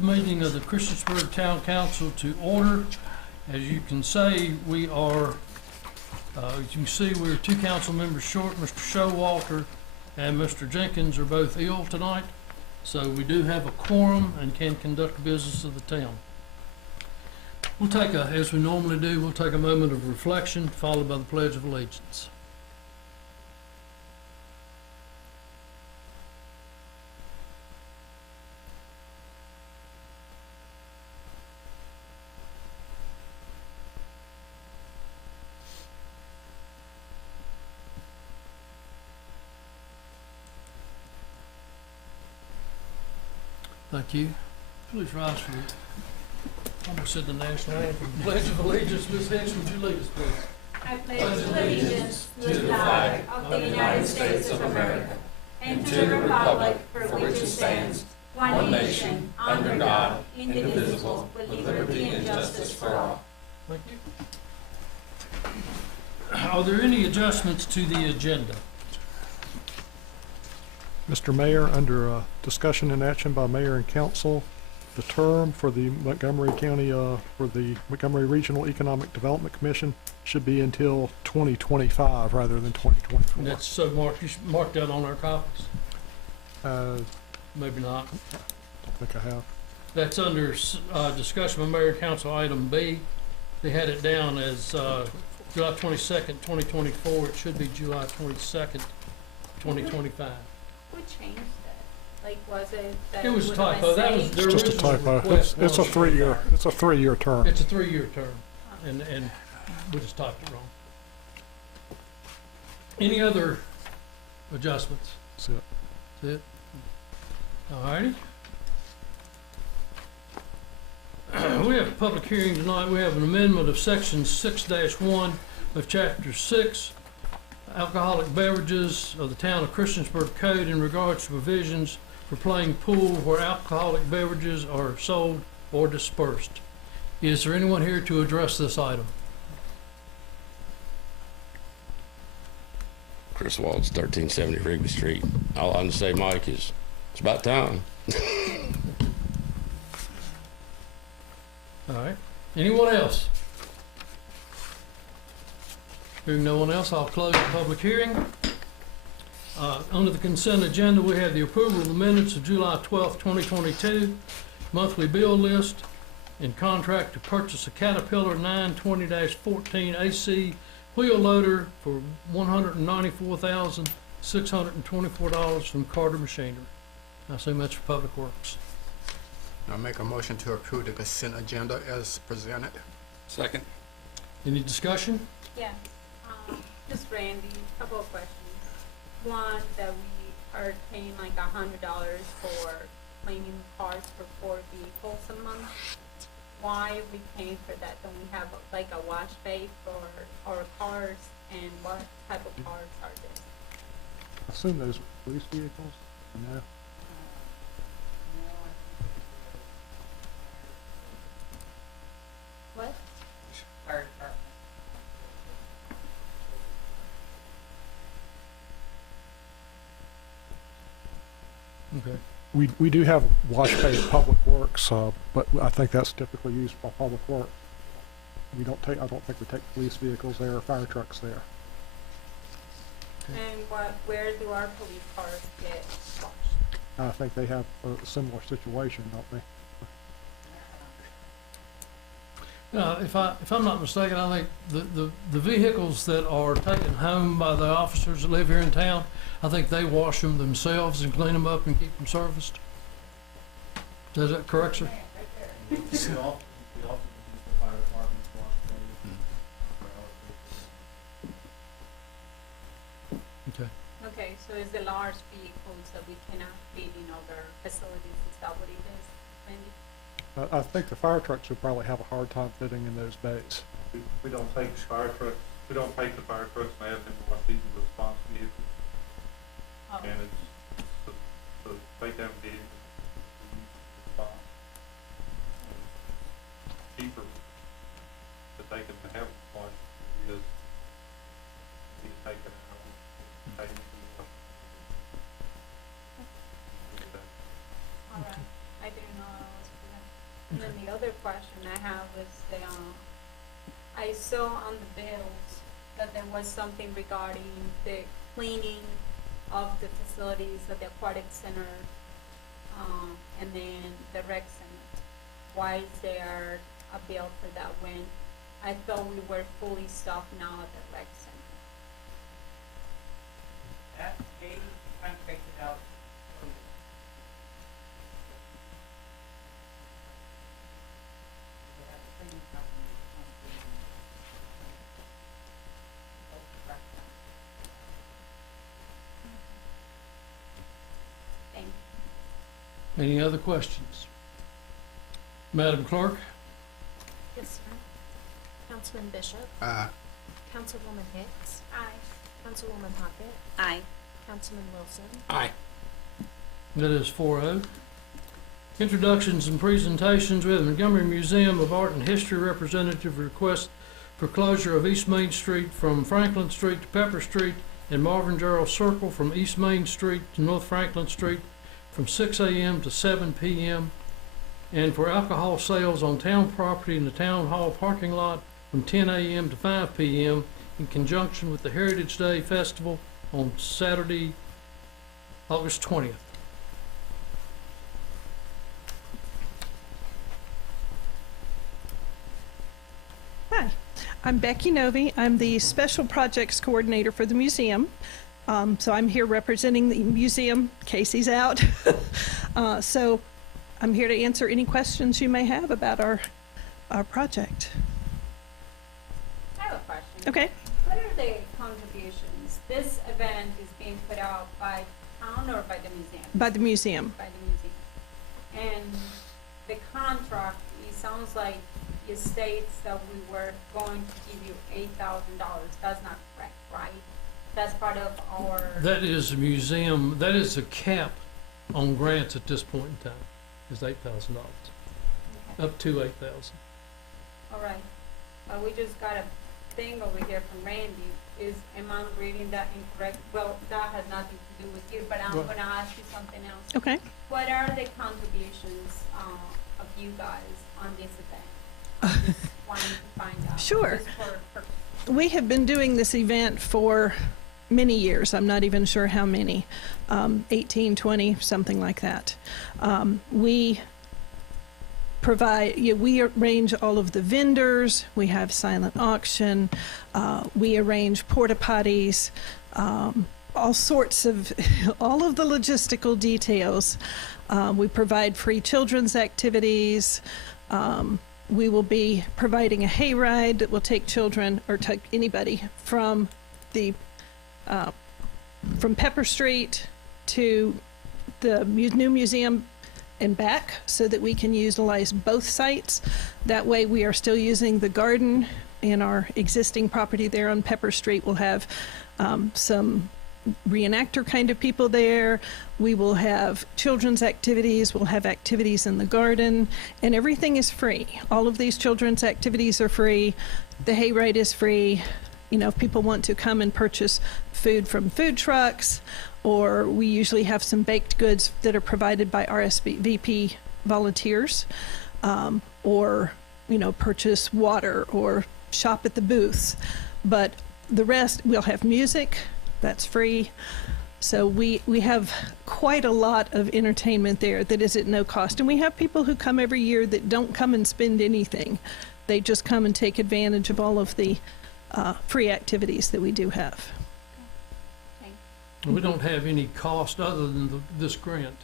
meeting of the Christiansburg Town Council to order. As you can see, we are, we're two council members short. Mr. Showalter and Mr. Jenkins are both ill tonight, so we do have a quorum and can conduct business of the town. We'll take as we normally do, we'll take a moment of reflection, followed by the Pledge of Allegiance. Thank you. Please rise for the, I almost said the national anthem. Pledge of Allegiance. Ms. Hicks, would you lead us, please? I pledge allegiance to the flag of the United States of America and to the republic for which it stands, one nation, under God, indivisible, with liberty and justice for all. Thank you. Are there any adjustments to the agenda? Mr. Mayor, under discussion and action by Mayor and Council, the term for the Montgomery County, for the Montgomery Regional Economic Development Commission should be until 2025 rather than 2024. That's so marked. You should mark that on our copies. Maybe not. I think I have. That's under discussion with Mayor and Council item B. They had it down as July 22nd, 2024. It should be July 22nd, 2025. Who changed it? Like, was it that It was a typo. That was their It's just a original typo. request. It's a three-year. It's a three-year term. It's a 3-year term, and we just typed it wrong. Any other adjustments? That's it. That's it. All righty. We have a public hearing tonight. We have an amendment of section 6-1 of chapter 6, alcoholic beverages of the town of Christiansburg Code in regards to provisions for playing pool where alcoholic beverages are sold or dispersed. Is there anyone here to address this item? Chris Waltz, 1370 Rigby Street. All I can say, Mike, is it's about time. All right. Anyone else? Hearing no one else, I'll close the public hearing. Under the consent agenda, we have the approval of the minutes of July 12th, 2022, monthly bill list, and contract to purchase a Caterpillar 920-14 AC wheel loader for $194,624 from Carter Machinery. I assume that's for Public Works. I make a motion to approve the consent agenda as presented. Second. Any discussion? Yeah. Just Randy, a couple of questions. One, that we are paying like $100 for cleaning cars for 4 vehicles a month. Why are we paying for that? Don't we have like a wash bay for our cars, and what type of cars are they? I assume those are police vehicles. No. What? Fire department. Okay. We do have wash bay at Public Works, but I think that's typically used by Public Works. I don't think we take police vehicles there or fire trucks there. And where do our police cars get washed? I think they have a similar situation, don't they? If I'm not mistaken, I think the vehicles that are taken home by the officers that live here in town, I think they wash them themselves and clean them up and keep them serviced. Is that correct, sir? We also use the fire department's wash bay. Okay. Okay, so it's the large vehicles that we cannot fit in other facilities. Is that what it is, Randy? I think the fire trucks would probably have a hard time fitting in those bays. We don't take fire trucks, we don't take the fire trucks and add them to our seasonal response vehicles. Oh. And it's to take them vehicles response. Cheaper to take them to have them washed than it is to be taken out, taken to All right. I didn't know I was And then the other question I have was I saw on the bills that there was something regarding the cleaning of the facilities at the Aquatic Center, and then the rec center. Why is there a bill for that when I thought we were fully stocked now at the rec center? That they contracted out from they have a cleaning company that comes in and does the rec center. Thank you. Any other questions? Madam Clerk? Yes, sir. Councilman Bishop, Councilwoman Hicks, Aye. Councilwoman Hockett, Aye. Councilman Wilson, Aye. That is 4-0. Introductions and presentations. We have the Montgomery Museum of Art and History representative request for closure of East Main Street from Franklin Street to Pepper Street and Marvin Gerald Circle from East Main Street to North Franklin Street from 6 a.m. to 7 p.m. and for alcohol sales on town property in the town hall parking lot from 10 a.m. to 5 p.m. in conjunction with the Heritage Day Festival on Saturday, August 20th. Hi, I'm Becky Novy. I'm the Special Projects Coordinator for the museum. So I'm here representing the museum. Casey's out. So I'm here to answer any questions you may have about our project. I have a question. Okay. What are the contributions? This event is being put out by town or by the museum? By the museum. By the museum. And the contract, it sounds like it states that we were going to give you $8,000. That's not correct, right? That's part of our. That is a museum, that is a cap on grants at this point in time, is $8,000, Okay. up to $8,000. All right. We just got a thing over here from Randy. Am I reading that incorrect? Well, that has nothing to do with you, but I'm Right. gonna ask you something else. Okay. What are the contributions of you guys on this event? I'm just wanting to find out. Sure. Just for We have been doing this event for many years. I'm not even sure how many, 18, 20, something like that. We provide, we arrange all of the vendors, we have silent auction, we arrange porta potties, all sorts of, all of the logistical details. We provide free children's activities. We will be providing a hayride that will take children or take anybody from the from Pepper Street to the new museum and back, so that we can utilize both sites. That way, we are still using the garden and our existing property there on Pepper Street. Will have some reenactor kind of people there. We will have children's activities. We'll have activities in the garden, and everything is free. All of these children's activities are free. The hayride is free. You know, if people want to come and purchase food from food trucks, or we usually have some baked goods that are provided by RSVP volunteers, or, you know, purchase water or shop at the booths. But the rest, we'll have music, that's free. So we have quite a lot of entertainment there that is at no cost. And we have people who come every year that don't come and spend anything. They just come and take advantage of all of the free activities that we do have. We don't have any cost other than this grant.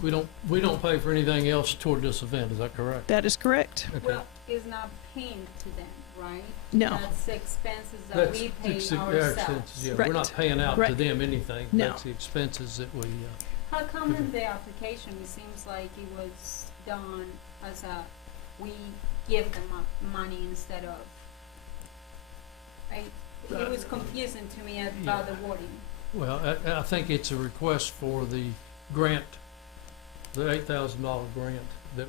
We don't pay for anything else toward this event, is that correct? That is correct. Okay. well, it's not paying to them, right? No. That's the expenses that we pay It's our ourselves. expenses, yeah. Right. We're not paying out to Right. them anything. No. That's the expenses that we, How come in the application, it seems like it was done as we give them money instead of, right? It was confusing to me about the wording. well, I think it's a request for the grant, the $8,000 grant that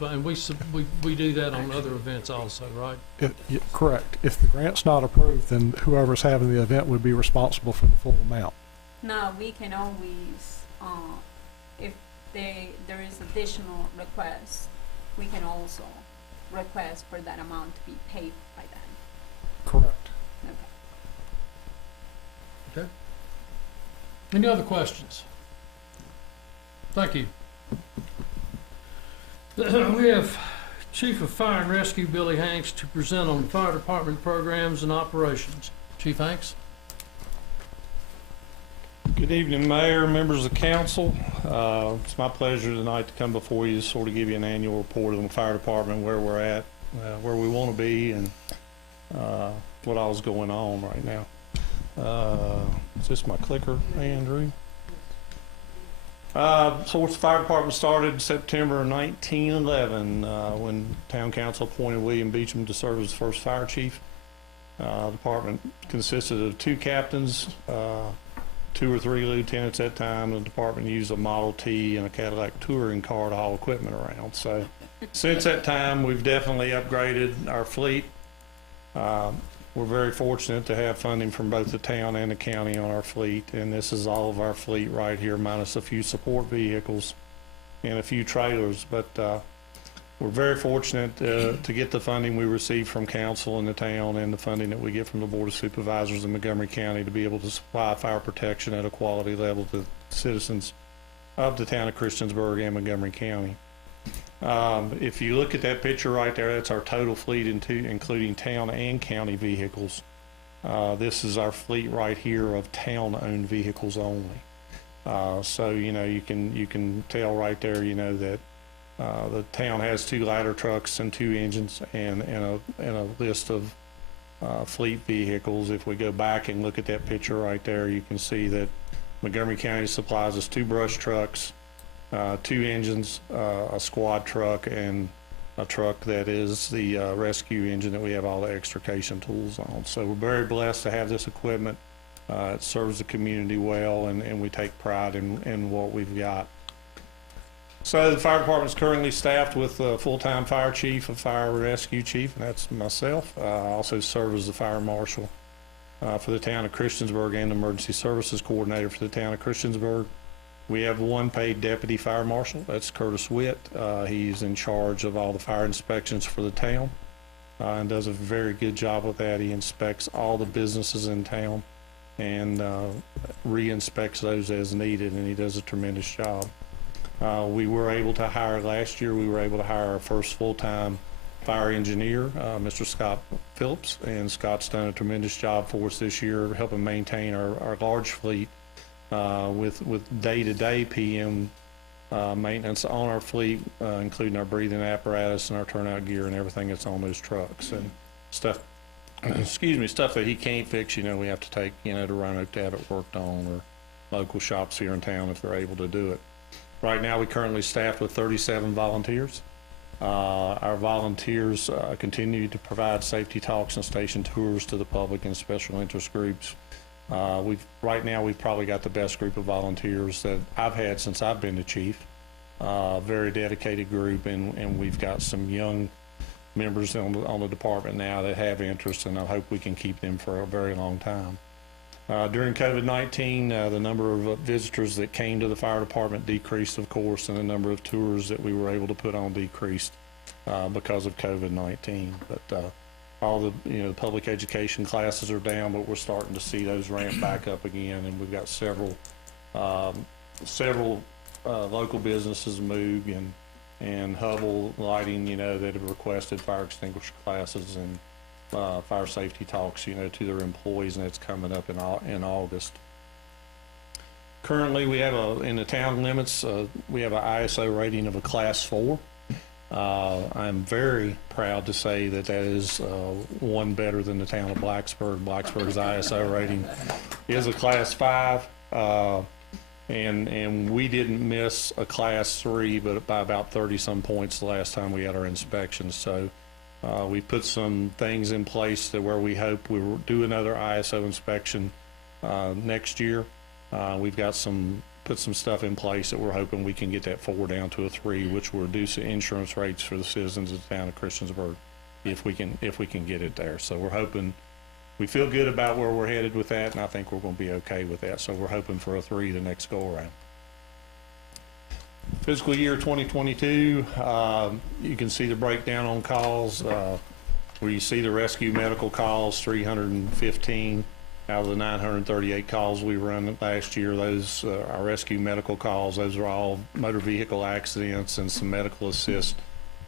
and we do that on other events also, right? Correct. If the grant's not approved, then whoever's having the event would be responsible for the full amount. Now, we can always, if there is additional requests, we can also request for that amount to be paid by them. Correct. Okay. Okay. Any other questions? Thank you. We have Chief of Fire and Rescue Billy Hanks to present on fire department programs and operations. Chief Hanks. Good evening, Mayor, members of council. It's my pleasure tonight to come before you to sort of give you an annual report of the fire department, where we're at, where we want to be, and what all's going on right now. Is this my clicker, Andrew? So the fire department started September 1911 when town council appointed William Beecham to serve as the first fire chief. The department consisted of 2 captains, 2 or 3 lieutenants at that time. The department used a Model T and a Cadillac touring car to haul equipment around. So since that time, we've definitely upgraded our fleet. We're very fortunate to have funding from both the town and the county on our fleet, and this is all of our fleet right here, minus a few support vehicles and a few trailers. But we're very fortunate to get the funding we receive from council and the town, and the funding that we get from the Board of Supervisors in Montgomery County to be able to supply fire protection at a quality level to citizens of the town of Christiansburg and Montgomery County. If you look at that picture right there, that's our total fleet including town and county vehicles. This is our fleet right here of town-owned vehicles only. So you know, you can tell right there, you know, that the town has 2 ladder trucks and 2 engines and a list of fleet vehicles. If we go back and look at that picture right there, you can see that Montgomery County supplies us 2 brush trucks, 2 engines, a squad truck, and a truck that is the rescue engine that we have all the extrication tools on. So we're very blessed to have this equipment. It serves the community well, and we take pride in what we've got. So the fire department is currently staffed with a full-time fire chief, a fire rescue chief, and that's myself. I also serve as the fire marshal for the town of Christiansburg and emergency services coordinator for the town of Christiansburg. We have 1 paid deputy fire marshal. That's Curtis Witt. He's in charge of all the fire inspections for the town and does a very good job with that. He inspects all the businesses in town and re-inspects those as needed, and he does a tremendous job. We were able to hire last year, we were able to hire our first full-time fire engineer, Mr. Scott Phillips, and Scott's done a tremendous job for us this year, helping maintain our large fleet with day-to-day PM maintenance on our fleet, including our breathing apparatus and our turnout gear and everything that's on those trucks and stuff. Excuse me, stuff that he can't fix, you know, we have to take, you know, to Roanoke to have it worked on, or local shops here in town if they're able to do it. Right now, we currently staffed with 37 volunteers. Our volunteers continue to provide safety talks and station tours to the public and special interest groups. Right now we've probably got the best group of volunteers that I've had since I've been the chief. Very dedicated group, and we've got some young members on the department now that have interest, and I hope we can keep them for a very long time. During COVID-19, the number of visitors that came to the fire department decreased, of course, and the number of tours that we were able to put on decreased because of COVID-19. But all the public education classes are down, but we're starting to see those ramp back up again, and we've got several local businesses, Moog and Hubble Lighting, that have requested fire extinguisher classes and fire safety talks, to their employees, and it's coming up in August. Currently, we have in the town limits, we have an ISO rating of a class 4. I'm very proud to say that is one better than the town of Blacksburg. Blacksburg's ISO rating is a class 5, and we didn't miss a class 3, but by about 30 some points the last time we had our inspection. So we put some things in place that where we hope we will do another ISO inspection next year. We've got put some stuff in place that we're hoping we can get that 4 down to a 3, which will reduce the insurance rates for the citizens of the town of Christiansburg if we can get it there. So we're hoping, we feel good about where we're headed with that, and I think we're going to be okay with that. So we're hoping for a 3 the next go around. Fiscal year 2022, you can see the breakdown on calls, where you see the rescue medical calls, 315 out of the 938 calls we run last year. Those our rescue medical calls, those are all motor vehicle accidents and some medical assist,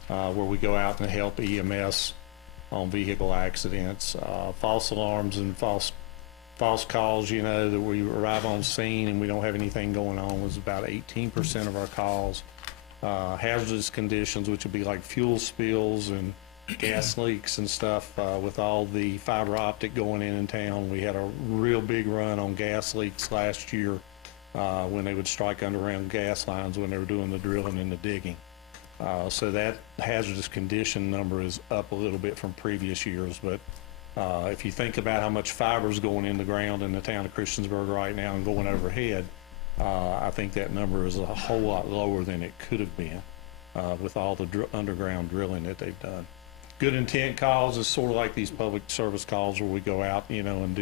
where we go out and help EMS on vehicle accidents. False alarms and false calls, you know, that we arrive on scene and we don't have anything going on, was about 18% of our calls. Hazardous conditions, which would be like fuel spills and gas leaks and stuff, with all the fiber optic going in town. We had a real big run on gas leaks last year, when they would strike underground gas lines when they were doing the drilling and the digging. So that hazardous condition number is up a little bit from previous years, but if you think about how much fiber is going in the ground in the town of Christiansburg right now and going overhead, I think that number is a whole lot lower than it could have been, with all the underground drilling that they've done. Good intent calls is sort of like these public service calls where we go out, you know, and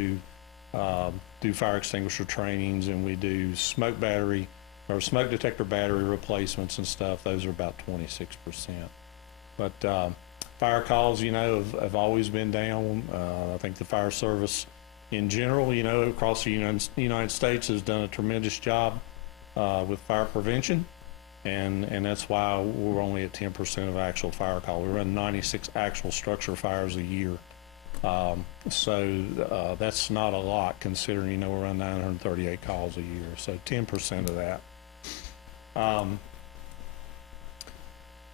do fire extinguisher trainings, and we do smoke detector battery replacements and stuff. Those are about 26%. But fire calls, you know, have always been down. I think the fire service in general, you know, across the United States has done a tremendous job with fire prevention, and that's why we're only at 10% of actual fire calls. We run 96 actual structure fires a year. So that's not a lot considering, you know, we run 938 calls a year, so 10% of that.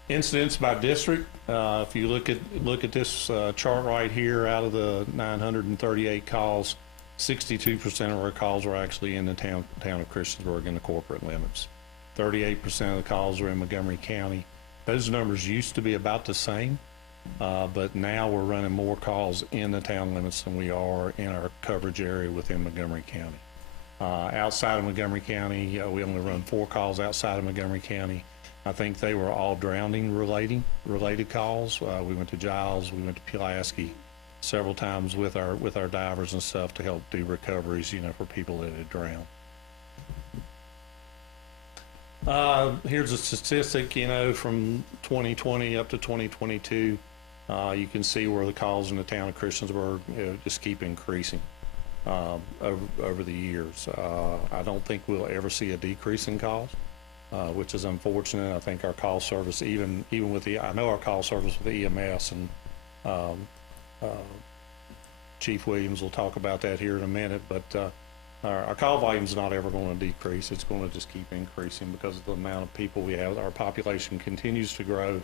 Incidents by district. If you look at this chart right here, out of the 938 calls, 62% of our calls are actually in the town of Christiansburg in the corporate limits. 38% of the calls are in Montgomery County. Those numbers used to be about the same, but now we're running more calls in the town limits than we are in our coverage area within Montgomery County. Outside of Montgomery County, we only run 4 calls outside of Montgomery County. I think they were all drowning related calls. We went to Giles, we went to Pulaski several times with our divers and stuff to help do recoveries, you know, for people that had drowned. Here's a statistic, you know, from 2020 up to 2022. You can see where the calls in the town of Christiansburg just keep increasing over the years. I don't think we'll ever see a decrease in calls, which is unfortunate. I think our call service, even with I know our call service with EMS, and Chief Williams will talk about that here in a minute, but our call volume is not ever going to decrease. It's going to just keep increasing because of the amount of people we have. Our population continues to grow,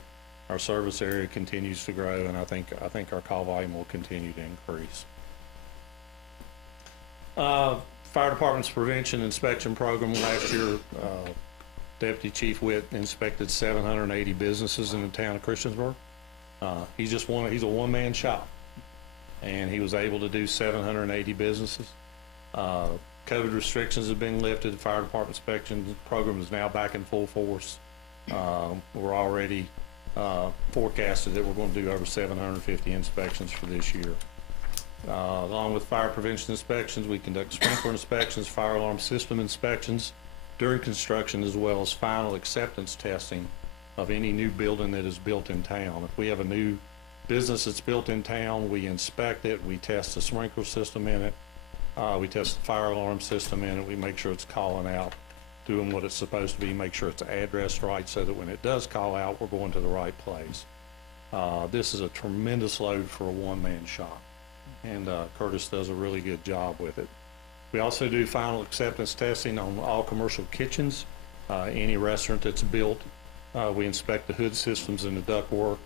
our service area continues to grow, and I think our call volume will continue to increase. Fire Department's prevention inspection program last year, Deputy Chief Witt inspected 780 businesses in the town of Christiansburg. He's a one-man shop, and he was able to do 780 businesses. COVID restrictions have been lifted. The Fire Department inspection program is now back in full force. We're already forecasted that we're going to do over 750 inspections for this year. Along with fire prevention inspections, we conduct sprinkler inspections, fire alarm system inspections during construction, as well as final acceptance testing of any new building that is built in town. If we have a new business that's built in town, we inspect it, we test the sprinkler system in it, we test the fire alarm system in it, we make sure it's calling out, doing what it's supposed to be, make sure it's addressed right so that when it does call out, we're going to the right place. This is a tremendous load for a one-man shop, and Curtis does a really good job with it. We also do final acceptance testing on all commercial kitchens. Any restaurant that's built, we inspect the hood systems and the ductwork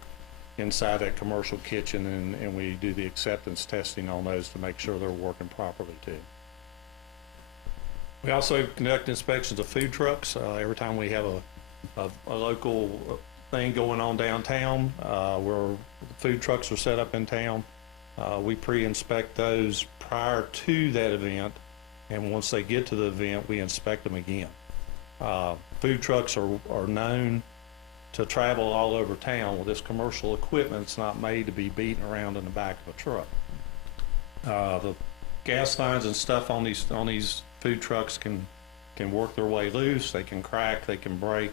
inside that commercial kitchen, and we do the acceptance testing on those to make sure they're working properly too. We also conduct inspections of food trucks. Every time we have a local thing going on downtown where food trucks are set up in town, we pre-inspect those prior to that event, and once they get to the event, we inspect them again. Food trucks are known to travel all over town. Well, this commercial equipment's not made to be beaten around in the back of a truck. The gas lines and stuff on these food trucks can work their way loose. They can crack, they can break.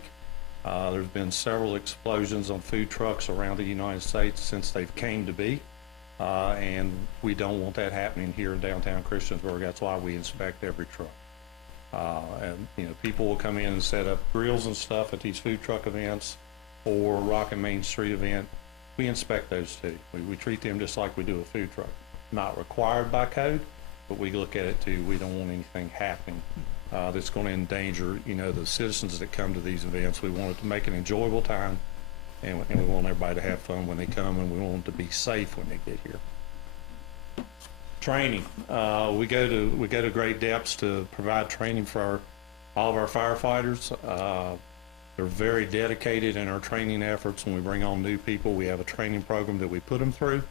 There's been several explosions on food trucks around the United States since they've came to be. And we don't want that happening here in downtown Christiansburg. That's why we inspect every truck. And, you know, people will come in and set up grills and stuff at these food truck events or Rock and Main Street event. We inspect those too. We treat them just like we do a food truck. Not required by code, but we look at it too. We don't want anything happening that's going to endanger, you know, the citizens that come to these events. We want it to make an enjoyable time, and we want everybody to have fun when they come, and we want them to be safe when they get here. Training. We go to great depths to provide training for all of our firefighters. They're very dedicated in our training efforts. When we bring on new people, we have a training program that we put them through,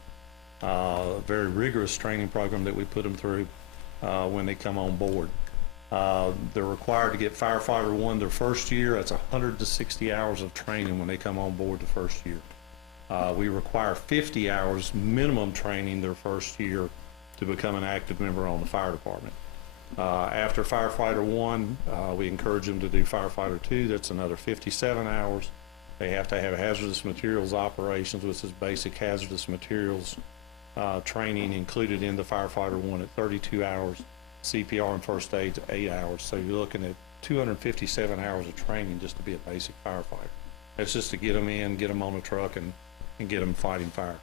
a very rigorous training program that we put them through when they come on board. They're required to get Firefighter 1 their first year. That's 160 hours of training when they come on board the first year. We require 50 hours minimum training their first year to become an active member on the fire department. After Firefighter 1, we encourage them to do Firefighter 2. That's another 57 hours. They have to have hazardous materials operations, which is basic hazardous materials training included in the Firefighter 1 at 32 hours. CPR and first aid 8 hours. So you're looking at 257 hours of training just to be a basic firefighter. That's just to get them in, get them on a truck, and get them fighting fire.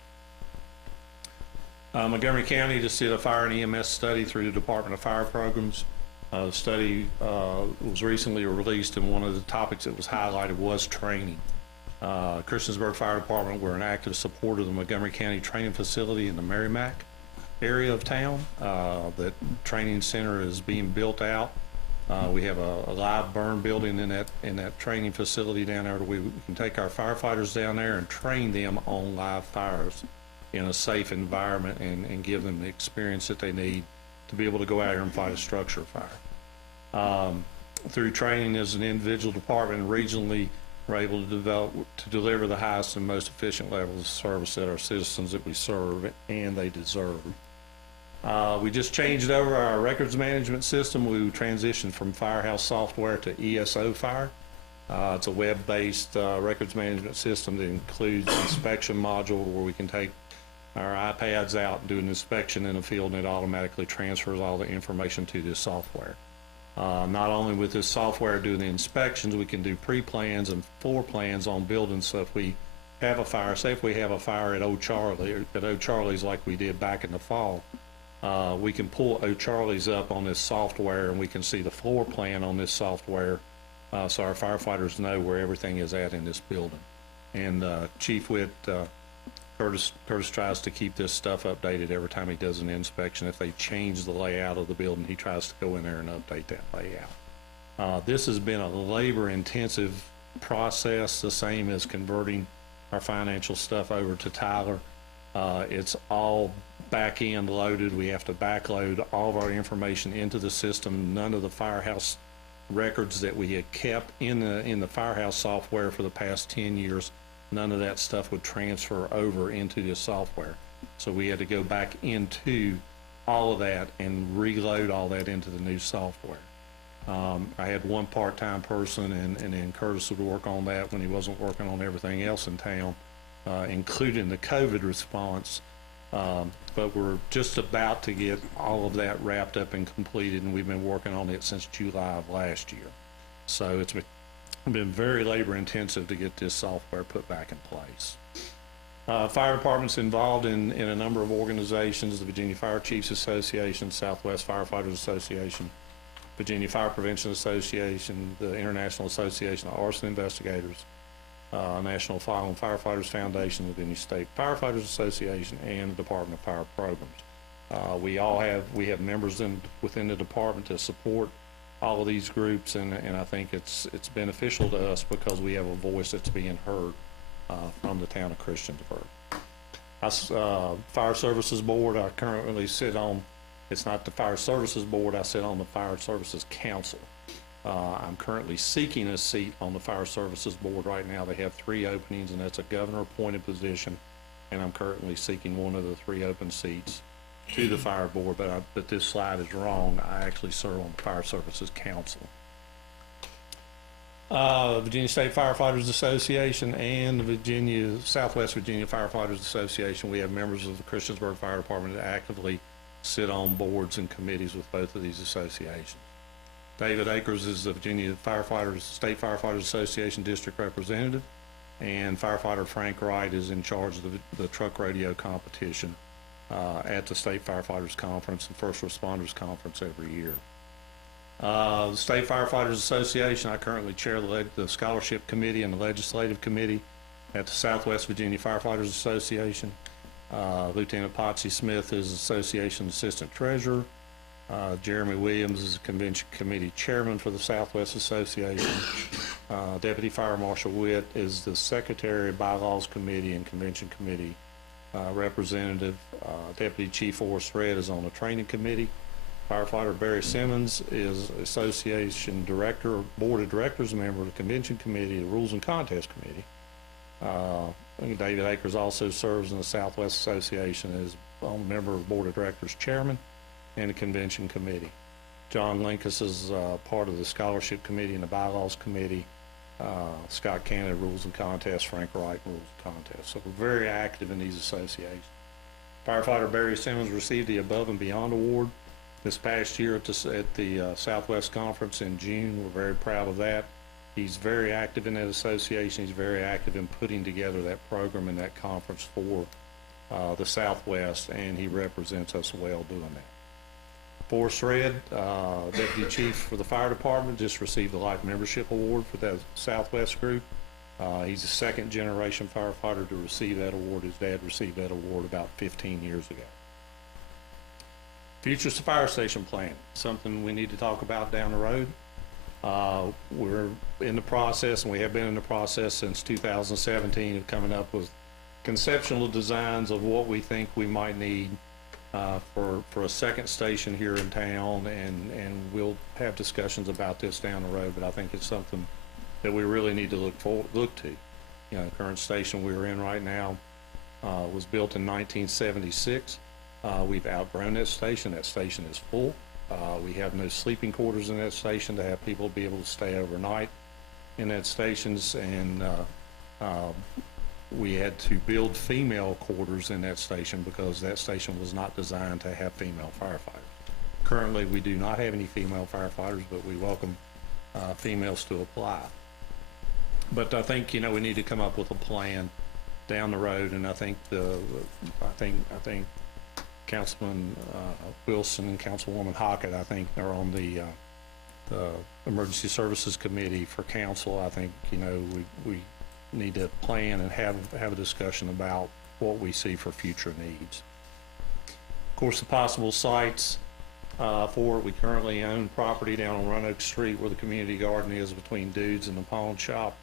Montgomery County just did a fire and EMS study through the Department of Fire Programs. The study was recently released, and one of the topics that was highlighted was training. Christiansburg Fire Department, we're an active supporter of the Montgomery County Training Facility in the Merrimack area of town. That training center is being built out. We have a live burn building in that training facility down there. We can take our firefighters down there and train them on live fires in a safe environment and give them the experience that they need to be able to go out here and fight a structure fire. Through training as an individual department and regionally, we're able to deliver the highest and most efficient levels of service that our citizens that we serve and they deserve. We just changed over our records management system. We transitioned from Firehouse software to ESO Fire. It's a web-based records management system that includes an inspection module where we can take our iPads out and do an inspection in the field, and it automatically transfers all the information to this software. Not only with this software doing the inspections, we can do pre-plans and floor plans on buildings. So if we have a fire, say if we have a fire at O'Charlie's like we did back in the fall, we can pull O'Charlie's up on this software and we can see the floor plan on this software, so our firefighters know where everything is at in this building. And Chief Witt, Curtis tries to keep this stuff updated every time he does an inspection. If they change the layout of the building, he tries to go in there and update that layout. This has been a labor-intensive process, the same as converting our financial stuff over to Tyler. It's all back-end loaded. We have to backload all of our information into the system. None of the firehouse records that we had kept in the firehouse software for the past 10 years, none of that stuff would transfer over into the software. So we had to go back into all of that and reload all that into the new software. I had one part-time person, and then Curtis would work on that when he wasn't working on everything else in town, including the COVID response. But we're just about to get all of that wrapped up and completed, and we've been working on it since July of last year. So it's been very labor intensive to get this software put back in place. Fire department's involved in a number of organizations: the Virginia Fire Chiefs Association, Southwest Firefighters Association, Virginia Fire Prevention Association, the International Association of Arson Investigators, National Fire and Firefighters Foundation, the Virginia State Firefighters Association, and the Department of Fire Programs. We have members within the department to support all of these groups, and I think it's beneficial to us because we have a voice that's being heard from the town of Christiansburg. Fire Services Board, I currently sit on. It's not the Fire Services Board. I sit on the Fire Services Council. I'm currently seeking a seat on the Fire Services Board right now. They have 3 openings, and that's a governor-appointed position, and I'm currently seeking one of the 3 open seats to the Fire Board, but this slide is wrong. I actually serve on the Fire Services Council. Virginia State Firefighters Association and the Southwest Virginia Firefighters Association. We have members of the Christiansburg Fire Department that actively sit on boards and committees with both of these associations. David Akers is the Virginia State Firefighters Association District Representative, and firefighter Frank Wright is in charge of the truck radio competition at the State Firefighters Conference and First Responders Conference every year. The State Firefighters Association, I currently chair the Scholarship Committee and the Legislative Committee at the Southwest Virginia Firefighters Association. Lieutenant Potsy Smith is Association Assistant Treasurer. Jeremy Williams is Convention Committee Chairman for the Southwest Association. Deputy Fire Marshal Witt is the Secretary, Bylaws Committee and Convention Committee Representative. Deputy Chief Forrest Red is on the Training Committee. Firefighter Barry Simmons is Association Director, Board of Directors, member of the Convention Committee, the Rules and Contest Committee. David Akers also serves in the Southwest Association as a member of the Board of Directors Chairman and the Convention Committee. John Linkus is part of the Scholarship Committee and the Bylaws Committee. Scott Canada, Rules and Contests. Frank Wright, Rules and Contests. So we're very active in these associations. Firefighter Barry Simmons received the Above and Beyond Award this past year at the Southwest Conference in June. We're very proud of that. He's very active in that association. He's very active in putting together that program and that conference for the Southwest, and he represents us well doing that. Forrest Red, Deputy Chief for the Fire Department, just received the Life Membership Award for that Southwest group. He's a second-generation firefighter to receive that award. His dad received that award about 15 years ago. Future fire station plan, something we need to talk about down the road. We're in the process, and we have been in the process since 2017 of coming up with conceptual designs of what we think we might need for a second station here in town, and we'll have discussions about this down the road, but I think it's something that we really need to look to. You know, the current station we're in right now was built in 1976. We've outgrown that station. That station is full. We have no sleeping quarters in that station to have people be able to stay overnight in that stations, and we had to build female quarters in that station because that station was not designed to have female firefighters. Currently, we do not have any female firefighters, but we welcome females to apply. But I think, you know, we need to come up with a plan down the road, and I think I think Councilman Wilson and Councilwoman Hockett, I think, are on the Emergency Services Committee for council. I think, you know, we need to plan and have a discussion about what we see for future needs. Of course, the possible sites for it, we currently own property down on Roanoke Street where the community garden is between Dudes and the pawn shop.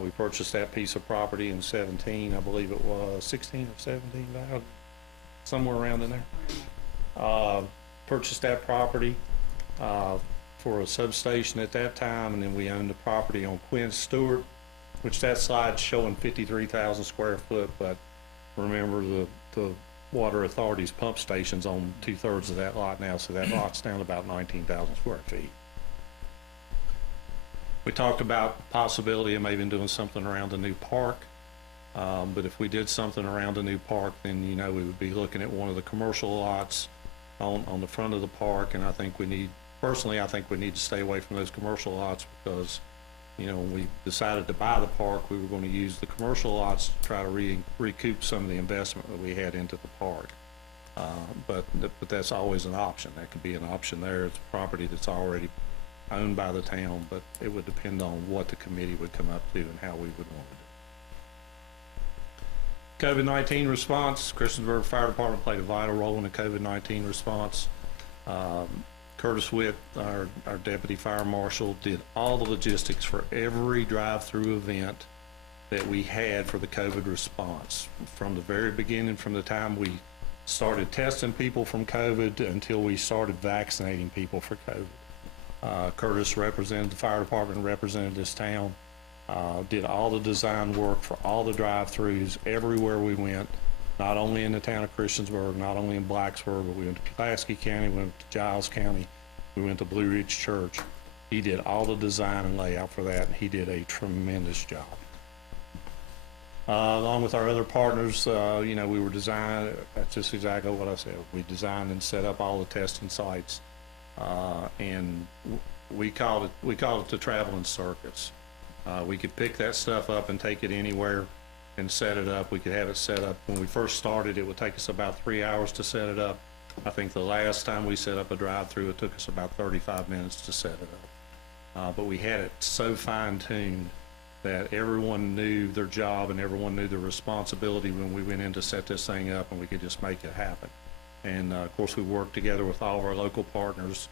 We purchased that piece of property in 17, I believe it was 16 or 17, somewhere around in there. Purchased that property for a substation at that time, and then we owned the property on Quinn Stewart, which that slide's showing 53,000 square foot, but remember the Water Authority's pump station's on 2/3 of that lot now, so that lot's down about 19,000 square feet. We talked about the possibility of maybe doing something around the new park. But if we did something around the new park, then, you know, we would be looking at one of the commercial lots on the front of the park, and I think personally, I think we need to stay away from those commercial lots because, you know, when we decided to buy the park, we were going to use the commercial lots to try to recoup some of the investment that we had into the park. But that's always an option. That could be an option there. It's a property that's already owned by the town, but it would depend on what the committee would come up to and how we would want to do it. COVID-19 response. Christiansburg Fire Department played a vital role in the COVID-19 response. Curtis Witt, our deputy fire marshal, did all the logistics for every drive-through event that we had for the COVID response. From the very beginning, from the time we started testing people from COVID until we started vaccinating people for COVID. Curtis represented the fire department, represented this town, did all the design work for all the drive-throughs everywhere we went, not only in the town of Christiansburg, not only in Blacksburg, but we went to Pulaski County, we went to Giles County, we went to Blue Ridge Church. He did all the design and layout for that, and he did a tremendous job. Along with our other partners, you know, we were that's just exactly what I said. We designed and set up all the testing sites, and we called it the traveling circus. We could pick that stuff up and take it anywhere and set it up. We could have it set up. When we first started, it would take us about 3 hours to set it up. I think the last time we set up a drive-through, it took us about 35 minutes to set it up. But we had it so fine-tuned that everyone knew their job and everyone knew their responsibility when we went in to set this thing up, and we could just make it happen. And of course, we worked together with all of our local partners,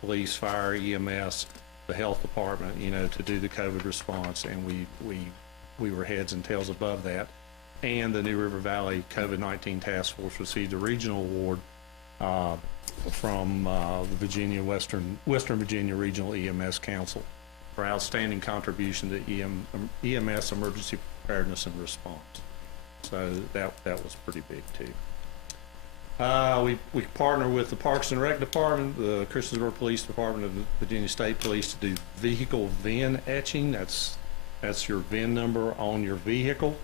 police, fire, EMS, the health department, you know, to do the COVID response, and we were heads and tails above that. And the New River Valley COVID-19 Task Force received a regional award from the Western Virginia Regional EMS Council for outstanding contribution to EMS emergency preparedness and response. So that was pretty big too. We partner with the Parks and Rec Department, the Christiansburg Police Department, and the Virginia State Police to do vehicle VIN etching. That's your VIN number on your vehicle.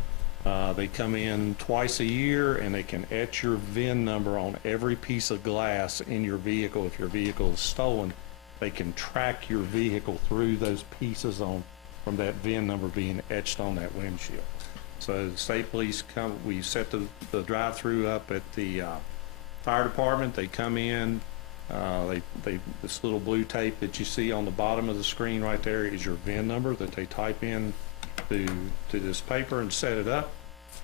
They come in twice a year, and they can etch your VIN number on every piece of glass in your vehicle. If your vehicle is stolen, they can track your vehicle through those pieces from that VIN number being etched on that windshield. So the state police come, we set the drive-through up at the fire department. They come in, this little blue tape that you see on the bottom of the screen right there is your VIN number that they type in to this paper and set it up,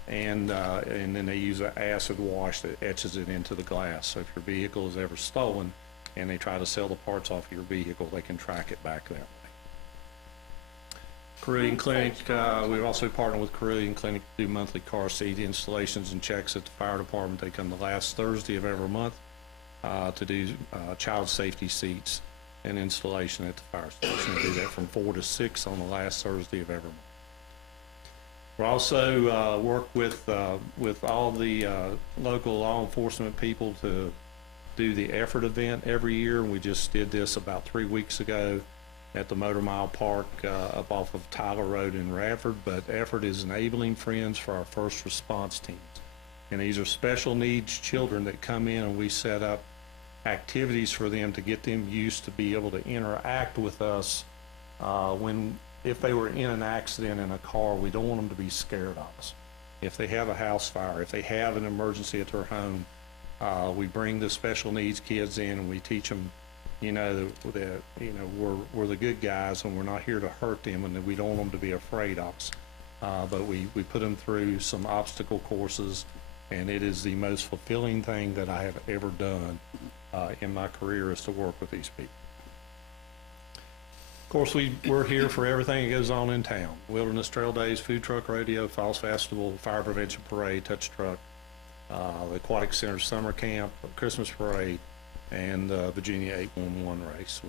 and then they use an acid wash that etches it into the glass. So if your vehicle is ever stolen and they try to sell the parts off your vehicle, they can track it back that way. Carilion Clinic, we've also partnered with Carilion Clinic to do monthly car seat installations and checks at the fire department. They come the last Thursday of every month to do child safety seats and installation at the fire station. They do that from 4 to 6 on the last Thursday of every month. We also work with all the local law enforcement people to do the Effort event every year, and we just did this about 3 weeks ago at the Motor Mile Park up off of Tyler Road in Radford. But Effort is enabling friends for our first response teams, and these are special needs children that come in, and we set up activities for them to get them used to be able to interact with us if they were in an accident in a car. We don't want them to be scared of us. If they have a house fire, if they have an emergency at their home, we bring the special needs kids in, and we teach them, you know, that you know, we're the good guys, and we're not here to hurt them, and that we don't want them to be afraid of us. But we put them through some obstacle courses, and it is the most fulfilling thing that I have ever done in my career, is to work with these people. Of course, we're here for everything that goes on in town: Wilderness Trail Days, Food Truck Rodeo, Falls Festival, Fire Prevention Parade, Touch Truck, the Aquatic Center Summer Camp, Christmas Parade, and Virginia 811 race.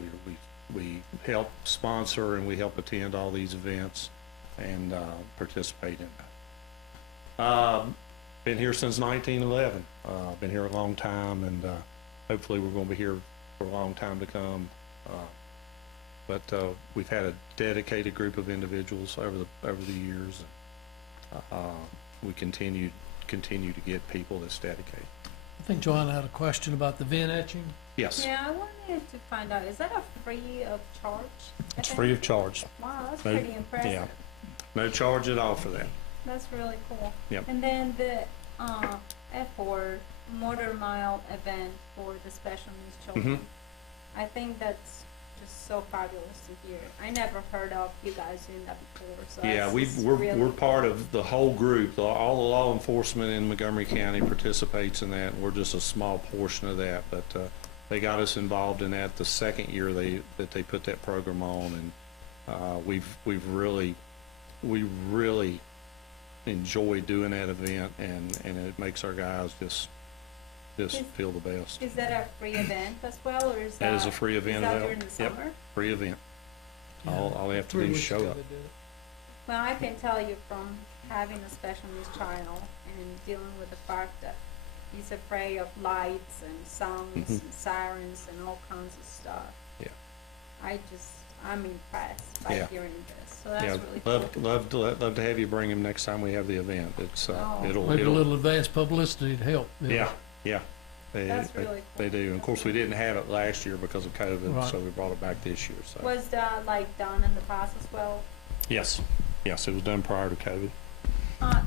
We help sponsor and we help attend all these events and participate in that. Been here since 1911. Been here a long time, and hopefully we're going to be here for a long time to come. But we've had a dedicated group of individuals over the years, and we continue to get people that's dedicated. I think Joanna had a question about the VIN etching. Yes. Yeah, I wanted to find out, is that a free of charge? It's free of charge. Wow, that's No, pretty impressive. Yeah. No charge at all for that. That's really cool. Yep. And then the F4 Motor Mile event for the special needs children. I think that's just so fabulous to hear. I never heard of you guys doing that before. So Yeah, we're part of the whole group. All the law enforcement in Montgomery County participates in that, and we're just a small portion of that. But they got us involved in that the second year that they put that program on, and we really enjoy doing that event, and it makes our guys just feel the best. Is that a free event as well, or is that? That is a free event. Is that during the summer? Yep, free event. Yeah. All they have to do is show up. Well, I can tell you from having a special needs child and dealing with the fact that he's afraid of lights and sounds and sirens and all kinds of stuff. Yeah. I'm impressed by Yeah. hearing this, so that's Yeah, really cool. love to have you bring him next time we have the event. It's, Oh. Maybe a it'll, little advanced publicity to help. yeah. That's really cool. They do. And of course, we didn't have it last year because of COVID, Right. so we brought it back this year, so. Was that like done in the past as well? Yes, it was done prior to COVID.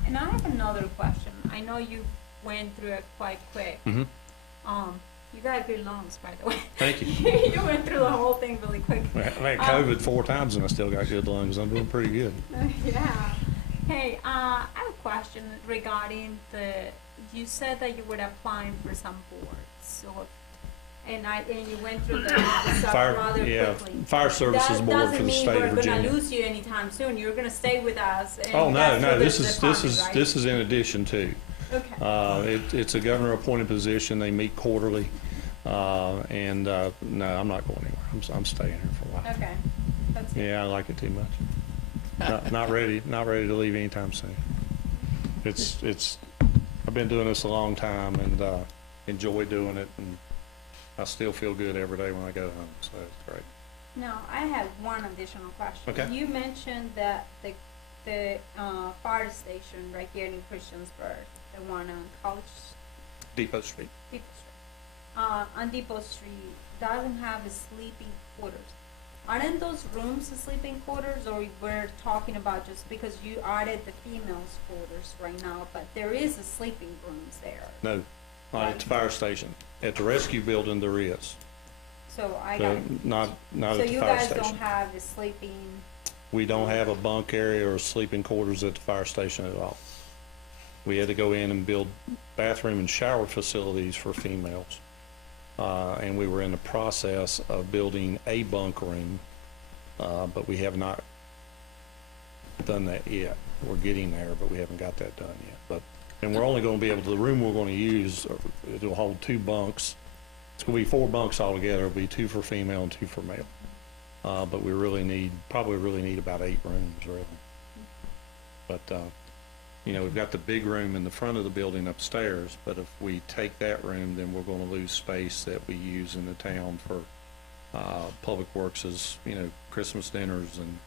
And I have another question. I know you went through it quite quick. Mm-hmm. You got good lungs, by the way. Thank you. You went through the whole thing really quick. I had COVID 4 times and I still got good lungs. I'm doing pretty good. Yeah. Hey, I have a question regarding you said that you were applying for some boards, so, and you went through the stuff rather quickly. Fire Services Board for the state of That doesn't mean we're gonna Virginia. lose you anytime soon. You're gonna stay with us. And Oh, that's no, for this department, is right? this is in addition to. Okay. It's a governor appointed position. They meet quarterly. No, I'm not going anywhere. I'm staying here for a while. Okay. That's it. Yeah, I like it too much. Not ready to leave anytime soon. I've been doing this a long time and enjoy doing it, and I still feel good every day when I go home, so it's great. Now, I have one additional question. Okay. You mentioned that the fire station right here in Christiansburg, the one on College Depot Street. Depot Street, on Depot Street, doesn't have a sleeping quarters. Aren't those rooms sleeping quarters, or we're talking about just because you added the females' quarters right now, but there is a sleeping rooms there. No, not at the fire station. At the rescue building, there is. So I But got. not So at the you fire guys station. don't have a sleeping. We don't have a bunk area or sleeping quarters at the fire station at all. We had to go in and build bathroom and shower facilities for females. And we were in the process of building a bunk room, but we have not done that yet. We're getting there, but we haven't got that done yet. And we're only gonna be able to, the room we're gonna use, it'll hold 2 bunks. It's gonna be 4 bunks altogether. It'll be 2 for female and 2 for male. But we probably really need about 8 rooms, really. But, we've got the big room in the front of the building upstairs, but if we take that room, then we're gonna lose space that we use in the town for, Public Works' Christmas dinners and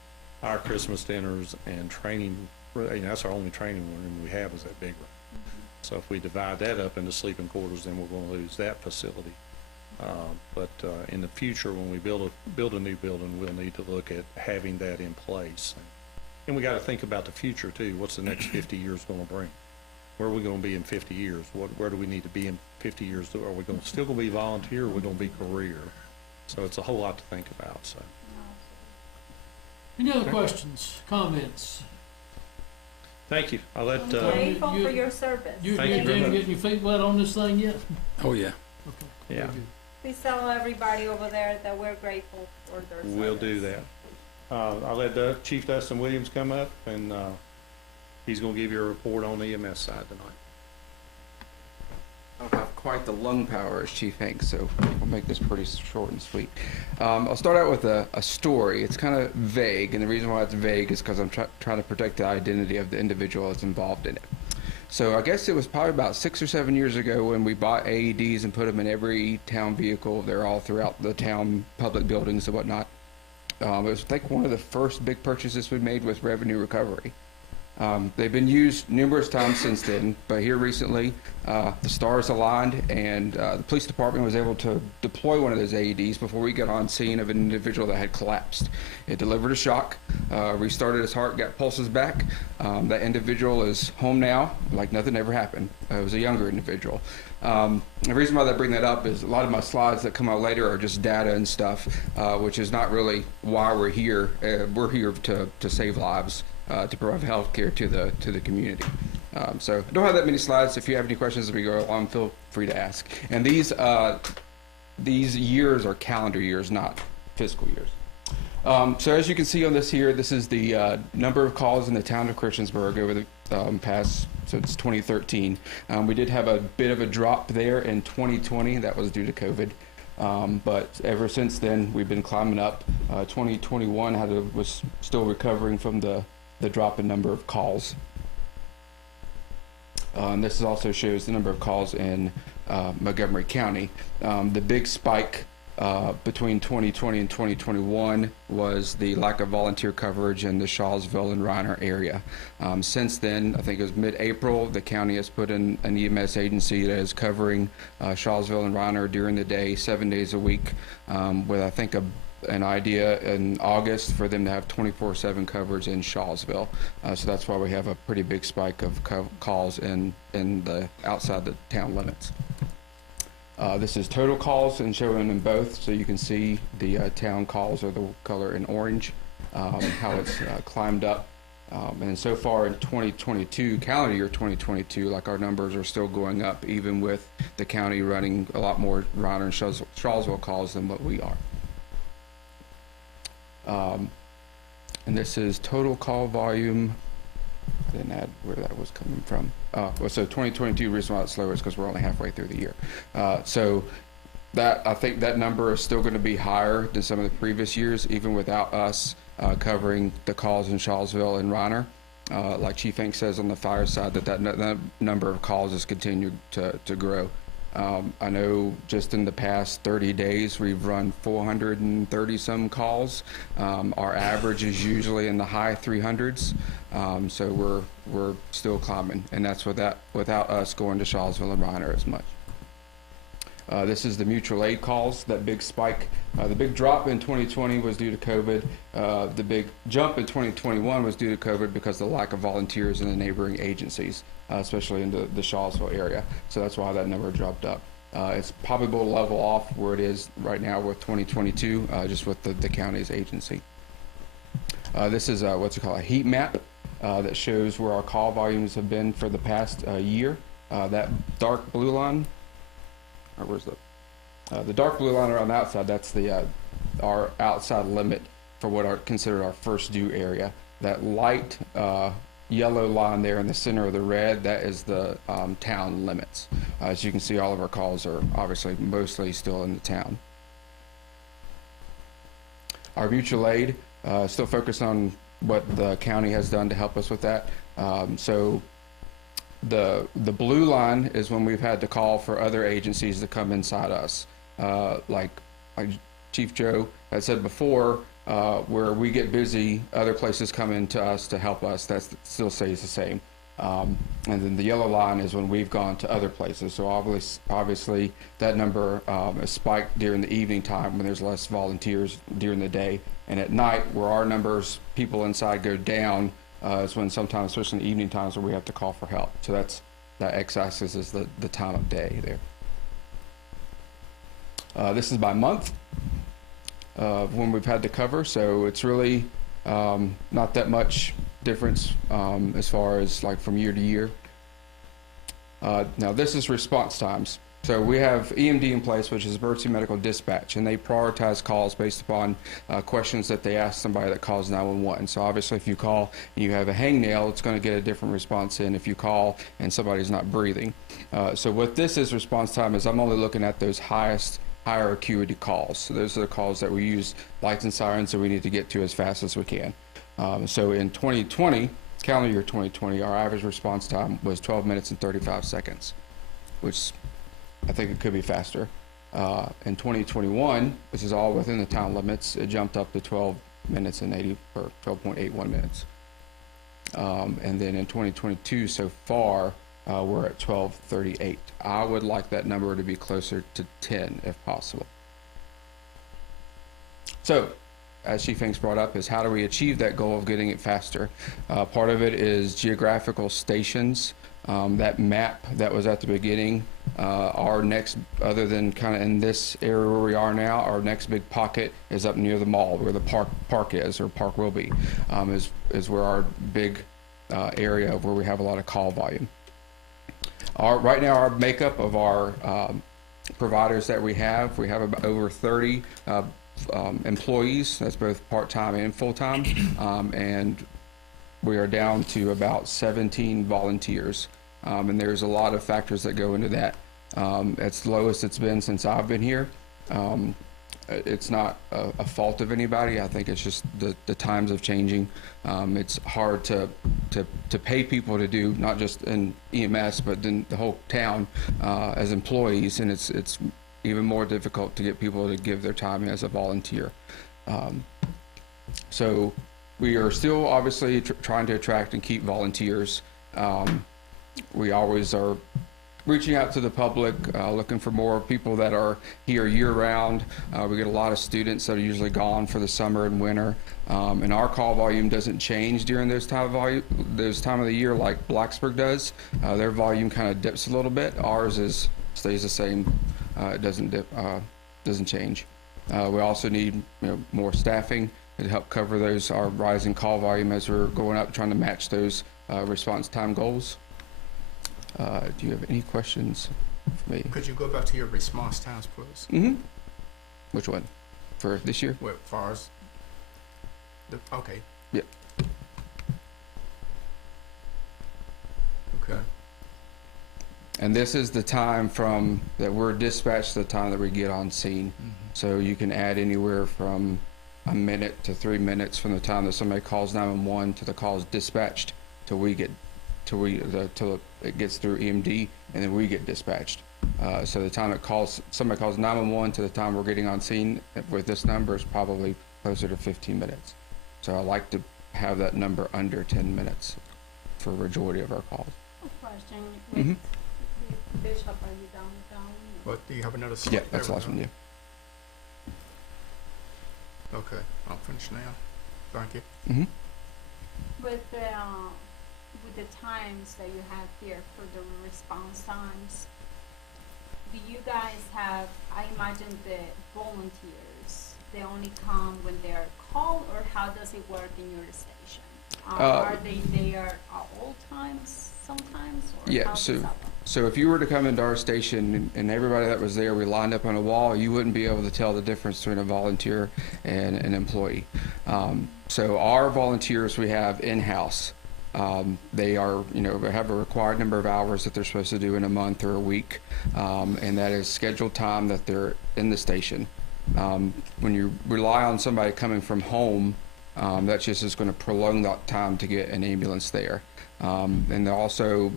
our Christmas dinners and training. That's our only training room we have is that big room. So if we divide that up into sleeping quarters, then we're gonna lose that facility. But in the future, when we build a new building, we'll need to look at having that in place. And we got to think about the future too. What's the next 50 years going to bring? Where are we going to be in 50 years? Where do we need to be in 50 years? Are we still going to be volunteer, or are we going to be career? So it's a whole lot to think about. So. Any other questions, comments? Thank you. I'll let. I'm grateful you- for your service. You Thank you very didn't much. get your feet wet on this thing yet? Oh, yeah. Okay. Yeah. Very good. Please tell everybody over there that we're grateful for their service. We'll do that. I'll let Chief Dustin Williams come up, and he's going to give you a report on the EMS side tonight. I don't have quite the lung power as Chief Hanks, so we'll make this pretty short and sweet. I'll start out with a story. It's kind of vague, and the reason why it's vague is because I'm trying to protect the identity of the individual that's involved in it. So I guess it was probably about 6 or 7 years ago when we bought AEDs and put them in every town vehicle. They're all throughout the town public buildings and whatnot. It was like one of the first big purchases we made with revenue recovery. They've been used numerous times since then, but here recently, the stars aligned and the police department was able to deploy one of those AEDs before we got on scene of an individual that had collapsed. It delivered a shock, restarted his heart, got pulses back. That individual is home now, like nothing ever happened. It was a younger individual. The reason why I bring that up is a lot of my slides that come out later are just data and stuff, which is not really why we're here. We're here to save lives. To provide health care to the community. So I don't have that many slides. If you have any questions as we go along, feel free to ask. And these years are calendar years, not fiscal years. So as you can see on this here, this is the number of calls in the town of Christiansburg over the past, since 2013. We did have a bit of a drop there in 2020. That was due to COVID. But ever since then, we've been climbing up. 2021 was still recovering from the drop in number of calls. This also shows the number of calls in Montgomery County. The big spike between 2020 and 2021 was the lack of volunteer coverage in the Shawsville and Reiner area. Since then, I think it was mid-April, the county has put in an EMS agency that is covering Shawsville and Reiner during the day, 7 days a week, with I think an idea in August for them to have 24/7 coverage in Shawsville. So that's why we have a pretty big spike of calls in the outside the town limits. This is total calls and showing them both, so you can see the town calls are the color in orange, how it's climbed up. And so far in 2022, calendar year 2022, like our numbers are still going up, even with the county running a lot more Reiner and Shawsville calls than what we are. And this is total call volume. I didn't add where that was coming from. Well, so 2022, reason why it's slower is because we're only halfway through the year. So that, I think that number is still going to be higher than some of the previous years, even without us covering the calls in Shawsville and Reiner. Like Chief Hank says on the fire side, that number of calls has continued to grow. I know just in the past 30 days, we've run 430 some calls. Our average is usually in the high 300s. So we're still climbing, and that's without us going to Shawsville and Reiner as much. This is the mutual aid calls, that big spike. The big drop in 2020 was due to COVID. The big jump in 2021 was due to COVID because of the lack of volunteers in the neighboring agencies, especially in the Shawsville area. So that's why that number dropped up. It's probably will level off where it is right now with 2022, just with the county's agency. This is what's it called, a heat map that shows where our call volumes have been for the past year. That dark blue line, or where's the dark blue line around the outside, that's our outside limit for what are considered our first due area. That light yellow line there in the center of the red, that is the town limits. As you can see, all of our calls are obviously mostly still in the town. Our mutual aid, still focused on what the county has done to help us with that. So the blue line is when we've had to call for other agencies to come inside us. Like Chief Joe had said before, where we get busy, other places come into us to help us. That still stays the same. And then the yellow line is when we've gone to other places. So obviously that number is spiked during the evening time when there's less volunteers during the day. And at night, where our numbers, people inside, go down, is when sometimes, especially in the evening times, where we have to call for help. So that x-axis is the time of day there. This is by month when we've had to cover, so it's really not that much difference as far as like from year to year. Now this is response times. So we have EMD in place, which is emergency medical dispatch, and they prioritize calls based upon questions that they ask somebody that calls 911. So obviously if you call and you have a hangnail, it's going to get a different response in if you call and somebody's not breathing. So what this is response time is I'm only looking at those higher acuity calls. So those are the calls that we use lights and sirens that we need to get to as fast as we can. So in 2020, calendar year 2020, our average response time was 12 minutes and 35 seconds, which I think it could be faster. In 2021, this is all within the town limits, it jumped up to 12 minutes and 12.81 minutes. And then in 2022 so far, we're at 12:38. I would like that number to be closer to 10 if possible. So, as Chief Hanks brought up, is how do we achieve that goal of getting it faster? Part of it is geographical stations. That map that was at the beginning, our next, other than kind of in this area where we are now, our next big pocket is up near the mall where the park is, or park will be, is where our big area where we have a lot of call volume. Right now, our makeup of our providers that we have about over 30 employees. That's both part-time and full-time, and we are down to about 17 volunteers. And there's a lot of factors that go into that. It's the lowest it's been since I've been here. It's not a fault of anybody. I think it's just the times of changing. It's hard to pay people to do, not just in EMS, but in the whole town as employees, and it's even more difficult to get people to give their time as a volunteer. So we are still obviously trying to attract and keep volunteers. We always are reaching out to the public, looking for more people that are here year-round. We get a lot of students that are usually gone for the summer and winter, and our call volume doesn't change during those time of the year like Blacksburg does. Their volume kind of dips a little bit. Ours stays the same. It doesn't change. We also need more staffing to help cover our rising call volume as we're going up, trying to match those response time goals. Do you have any questions for me? Could you go back to your response times, please? Mm-hmm. Which one? For this year? Well, as far as okay. Yep. Okay. And this is the time from that we're dispatched to the time that we get on scene. Mm-hmm. So you can add anywhere from a minute to 3 minutes from the time that somebody calls 911 to the call is dispatched till it gets through EMD, and then we get dispatched. So the time somebody calls 911 to the time we're getting on scene with this number is probably closer to 15 minutes. So I like to have that number under 10 minutes for a majority of our calls. Question. Mm-hmm. With Bishop, are you done with that one? But do you have another slide? Yeah, that's the last one, yeah. Okay, I'll finish now. Thank you. Mm-hmm. With the times that you have here for the response times, do you guys have, I imagine the volunteers, they only come when they're called, or how does it work in your station? Are they there at all times sometimes? Or Yeah, how does that work? So if you were to come into our station and everybody that was there, we lined up on a wall, you wouldn't be able to tell the difference between a volunteer and an employee. So our volunteers we have in-house. They are, they have a required number of hours that they're supposed to do in a month or a week, and that is scheduled time that they're in the station. When you rely on somebody coming from home, that just is going to prolong that time to get an ambulance there. And also,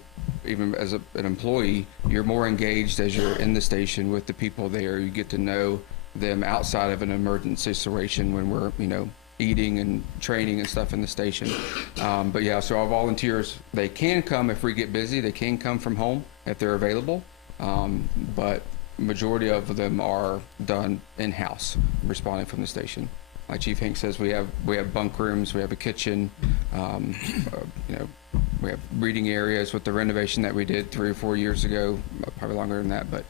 even as an employee, you're more engaged as you're in the station with the people there. You get to know them outside of an emergency situation when we're, eating and training and stuff in the station. But yeah, so our volunteers, they can come if we get busy. They can come from home if they're available. But majority of them are done in-house, responding from the station. Like Chief Hank says, we have bunk rooms, we have a kitchen, we have reading areas with the renovation that we did 3 or 4 years ago, probably longer than that. But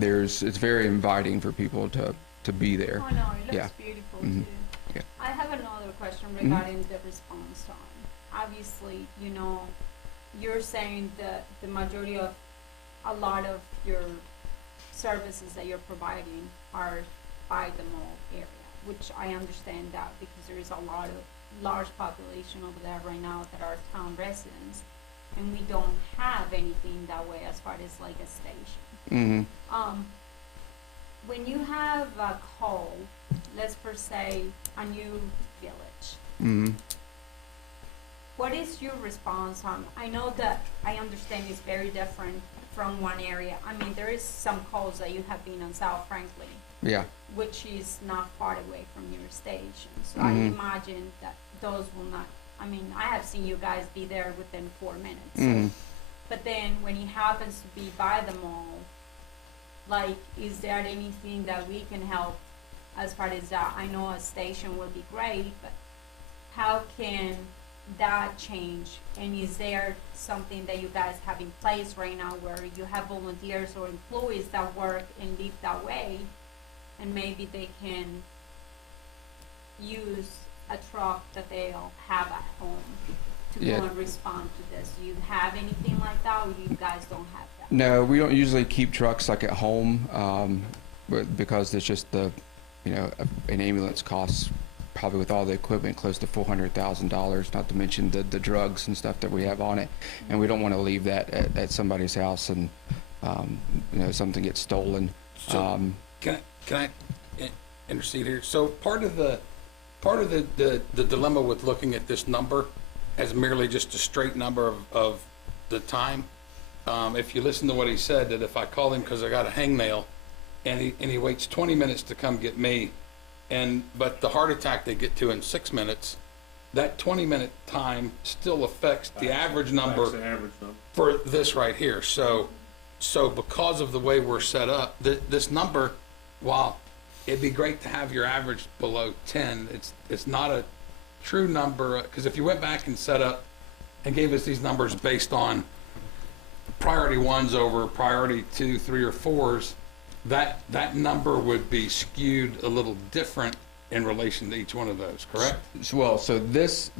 it's very inviting for people to be there. Oh no, it looks Yeah. beautiful Mhm. too. Yeah. I have another question regarding the response time. Obviously, you're saying that the majority of a lot of your services that you're providing are by the mall area, which I understand that because there is a large population over there right now that are town residents, and we don't have anything that way as far as like a station. Mm-hmm. When you have a call, let's per se a new village, Mm-hmm. what is your response on? I know that I understand it's very different from one area. I mean, there is some calls that you have been on South Franklin, Yeah. which is not far away from your station. So Mhm. I imagine that those will not, I mean, I have seen you guys be there within 4 minutes. Mm-hmm. But then when it happens to be by the mall, like, is there anything that we can help as far as that? I know a station would be great, but how can that change? And is there something that you guys have in place right now where you have volunteers or employees that work and live that way, and maybe they can use a truck that they'll have at home to Yeah. go and respond to this? Do you have anything like that, or you guys don't have that? No, we don't usually keep trucks like at home, because it's just an ambulance costs probably with all the equipment close to $400,000, not to mention the drugs and stuff that we have on it. And we don't want to leave that at somebody's house and, something gets stolen. So, can I intercede here? So part of the dilemma with looking at this number as merely just a straight number of the time, if you listen to what he said, that if I call him because I got a hangnail and he waits 20 minutes to come get me, but the heart attack they get to in 6 minutes, that 20-minute time still affects the average number for this right here. So because of the way we're set up, this number, while it'd be great to have your average below 10, it's not a true number, because if you went back and set up and gave us these numbers based on priority 1s over priority 2, 3, or 4s, that number would be skewed a little different in relation to each one of those, correct? Well, so this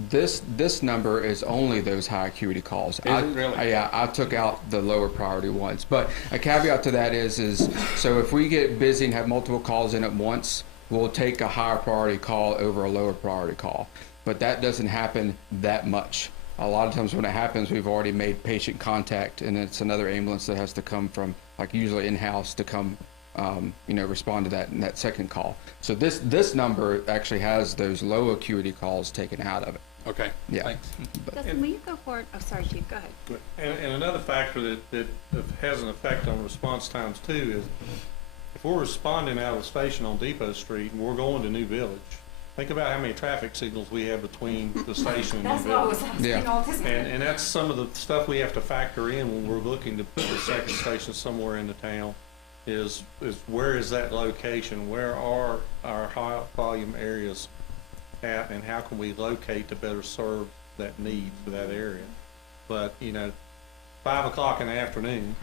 number is only those high acuity calls. Is it really? Yeah, I took out the lower priority ones. But a caveat to that is so if we get busy and have multiple calls in at once, we'll take a higher priority call over a lower priority call. But that doesn't happen that much. A lot of times when it happens, we've already made patient contact, and it's another ambulance that has to come from, like usually in-house, to come respond to that in that second call. So this number actually has those low acuity calls taken out of it. Okay, yeah. Thanks. Dustin, will you go for it? Oh, sorry, Chief, go ahead. And another factor that has an effect on response times too is if we're responding out of the station on Depot Street and we're going to New Village, think about how many traffic signals we have between the station and New Village. And that's some of the stuff we have to factor in when we're looking to put the second station somewhere in the town. Is where is that location? Where are our high volume areas at, and how can we locate to better serve that need for that area? But 5 o'clock in the afternoon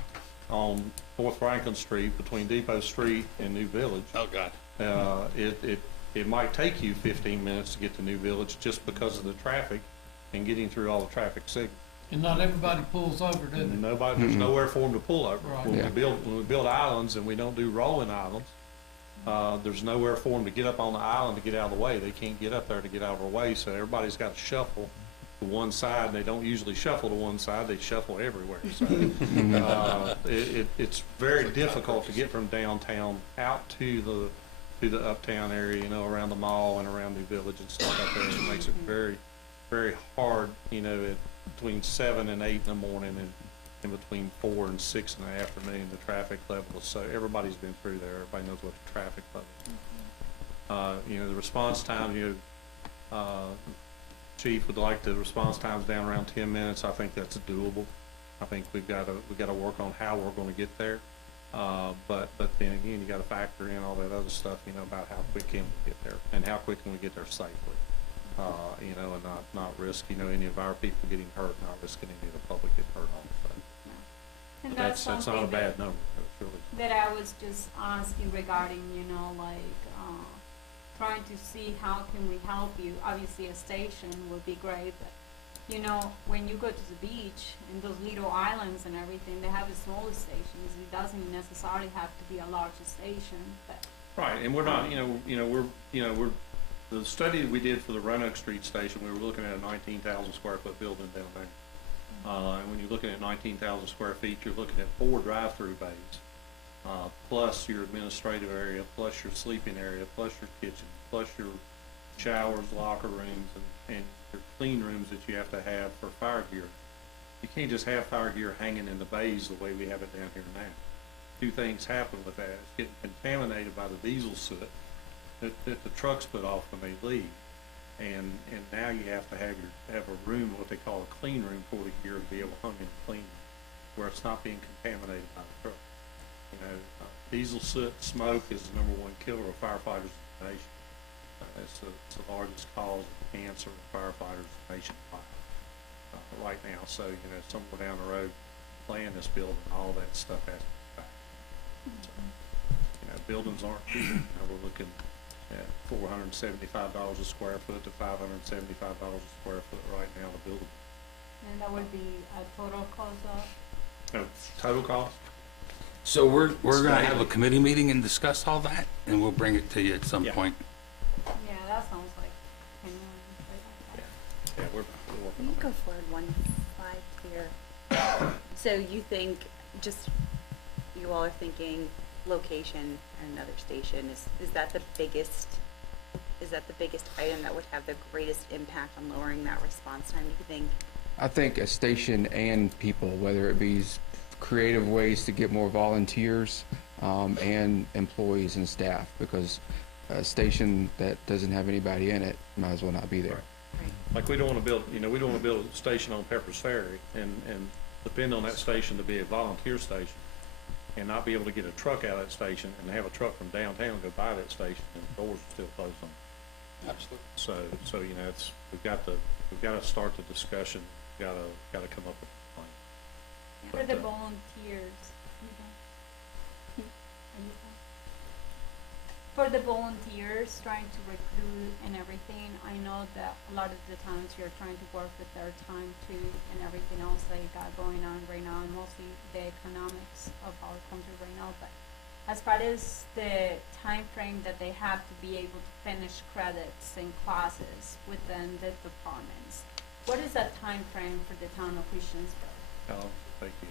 on 4th Franklin Street between Depot Street and New Village. Oh God. It might take you 15 minutes to get to New Village just because of the traffic and getting through all the traffic signals. And not everybody pulls over, does it? Nobody, there's nowhere for them to pull over. Right. When we build islands and we don't do rolling islands, there's nowhere for them to get up on the island to get out of the way. They can't get up there to get out of our way, so everybody's got to shuffle to one side. And they don't usually shuffle to one side; they shuffle everywhere. So it's very difficult to get from downtown out to the uptown area, around the mall and around New Village and stuff like that. It makes it very, very hard, between 7 and 8 in the morning and in between 4 and 6 in the afternoon, the traffic level is so, everybody's been through there, everybody knows what the traffic level is. The response time, Chief would like the response times down around 10 minutes. I think that's doable. I think we've got to work on how we're going to get there. But then again, you got to factor in all that other stuff, about how quick can we get there and how quick can we get there safely. And not risk, any of our people getting hurt, not risking any of the public getting hurt also. And That's not a bad number, really. That I was just asking regarding, trying to see how can we help you. Obviously, a station would be great, but when you go to the beach and those little islands and everything, they have the smaller stations. It doesn't necessarily have to be a larger station, but. Right, and we're not, we're the study that we did for the Roanoke Street station, we were looking at a 19,000 square foot building down there. And when you're looking at 19,000 square feet, you're looking at 4 drive-through bays, plus your administrative area, plus your sleeping area, plus your kitchen, plus your showers, locker rooms, and your clean rooms that you have to have for fire gear. You can't just have fire gear hanging in the bays the way we have it down here now. 2 things happen with that. It's getting contaminated by the diesel soot that the trucks put off when they leave, and now you have to have a room, what they call a clean room, for the gear to be able to hang in a clean room, where it's not being contaminated by the truck. Diesel soot, smoke is the #1 killer of firefighters in the nation. It's the largest cause of cancer in firefighters nationwide right now. So somewhere down the road, plan this building, all that stuff has to be back. So, buildings aren't cheap. We're looking at $475 a square foot to $575 a square foot right now to build. And that would be a total cost of? Total cost? So we're going to have a committee meeting and discuss all that, and we'll bring it to you at some point. Yeah, that sounds like 10 million. Yeah, we're Can you go forward 1 slide here? So you think, you all are thinking location and another station, is that the biggest item that would have the greatest impact on lowering that response time, you think? I think a station and people, whether it be creative ways to get more volunteers, and employees and staff, because a station that doesn't have anybody in it might as well not be there. Like, we don't wanna build, we don't wanna build a station on Pepper's Ferry and depend on that station to be a volunteer station and not be able to get a truck out of that station and have a truck from downtown go by that station and the doors are still closed on it. Absolutely. So, it's, we've got to start the discussion, gotta come up with a plan. For the But, volunteers, for the volunteers trying to recruit and everything, I know that a lot of the times you're trying to work with their time too and everything else that you got going on right now, and mostly the economics of our country right now. But as far as the time frame that they have to be able to finish credits and classes within the departments, what is that time frame for the town of Christiansburg? thank you.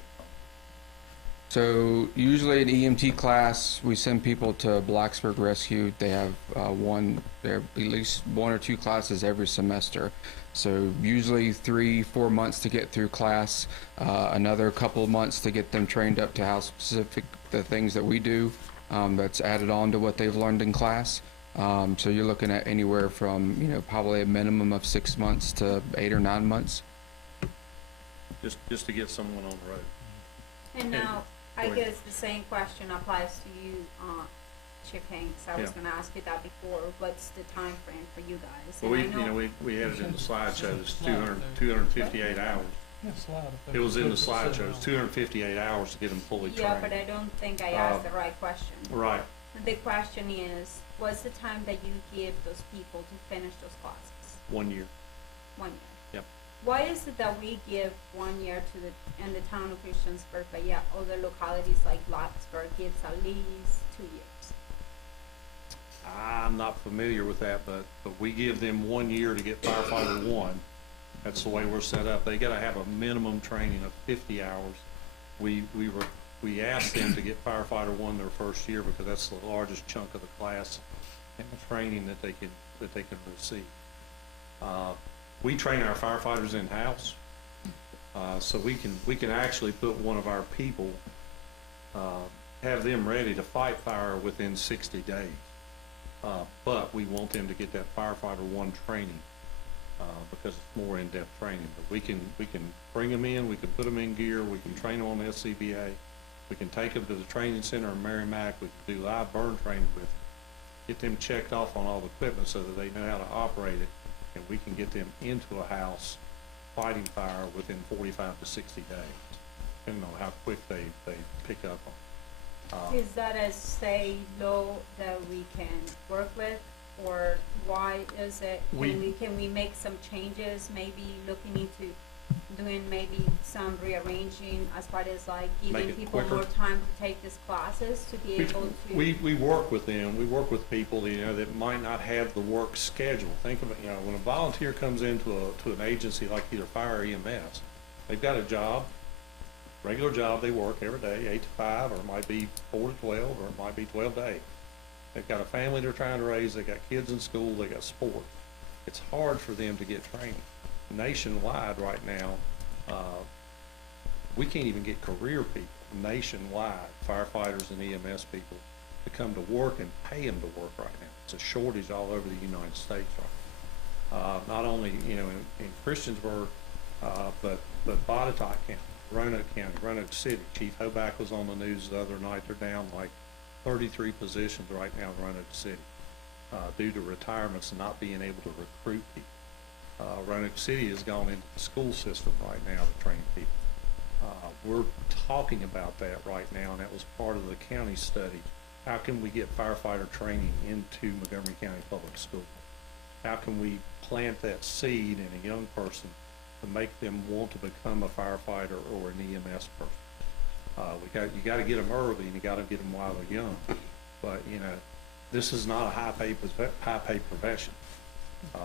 So usually an EMT class, we send people to Blacksburg Rescue. They have there are at least 1 or 2 classes every semester. So usually 3-4 months to get through class, another couple of months to get them trained up to how specific the things that we do, that's added on to what they've learned in class. So you're looking at anywhere from, probably a minimum of 6 months to 8 or 9 months. Just to get someone on the road. And now, I Go ahead. guess the same question applies to you, Chief Hanks. I was Yeah. gonna ask you that before. What's the time frame for you guys? Well, And I know, we had it in the slideshow, it's 258 hours. It was in the slideshow, it's 258 hours to get them fully trained. yeah, but I don't think I asked the right question. Right. The question is, what's the time that you give those people to finish those classes? 1 year. 1 year. Yep. Why is it that we give 1 year in the town of Christiansburg, but yet other localities like Blacksburg gives at least 2 years? I'm not familiar with that, but we give them 1 year to get firefighter 1. That's the way we're set up. They gotta have a minimum training of 50 hours. We asked them to get firefighter 1 their first year because that's the largest chunk of the class and the training that they can receive. We train our firefighters in-house, so we can actually put one of our people, have them ready to fight fire within 60 days. But we want them to get that firefighter 1 training, because it's more in-depth training. But we can bring them in, we can put them in gear, we can train them on the SCBA, we can take them to the training center in Merrimack, we can do live burn training with them, get them checked off on all the equipment so that they know how to operate it, and we can get them into a house fighting fire within 45 to 60 days, depending on how quick they pick up on. Is that a say low that we can work with, or why is it, can we make some changes, maybe looking into doing maybe some rearranging as far as like Make giving it people quicker. more time to take these classes to be able to? We work with them, we work with people, that might not have the work schedule. Think of it, when a volunteer comes into an agency like either fire or EMS, they've got a job, regular job, they work every day, 8 to 5, or it might be 4 to 12, or it might be 12 to 8. They've got a family they're trying to raise, they got kids in school, they got sport. It's hard for them to get training. Nationwide right now, we can't even get career people nationwide, firefighters and EMS people, to come to work and pay them to work right now. It's a shortage all over the United States right now. Not only, in Christiansburg, but Botetourt County, Roanoke County, Roanoke City. Chief Hoback was on the news the other night. They're down like 33 positions right now in Roanoke City, due to retirements and not being able to recruit people. Roanoke City has gone into the school system right now to train people. We're talking about that right now, and that was part of the county study. How can we get firefighter training into Montgomery County Public Schools? How can we plant that seed in a young person to make them want to become a firefighter or an EMS person? You got to get them early, and you got to get them while they're young. But this is not a high-paid profession.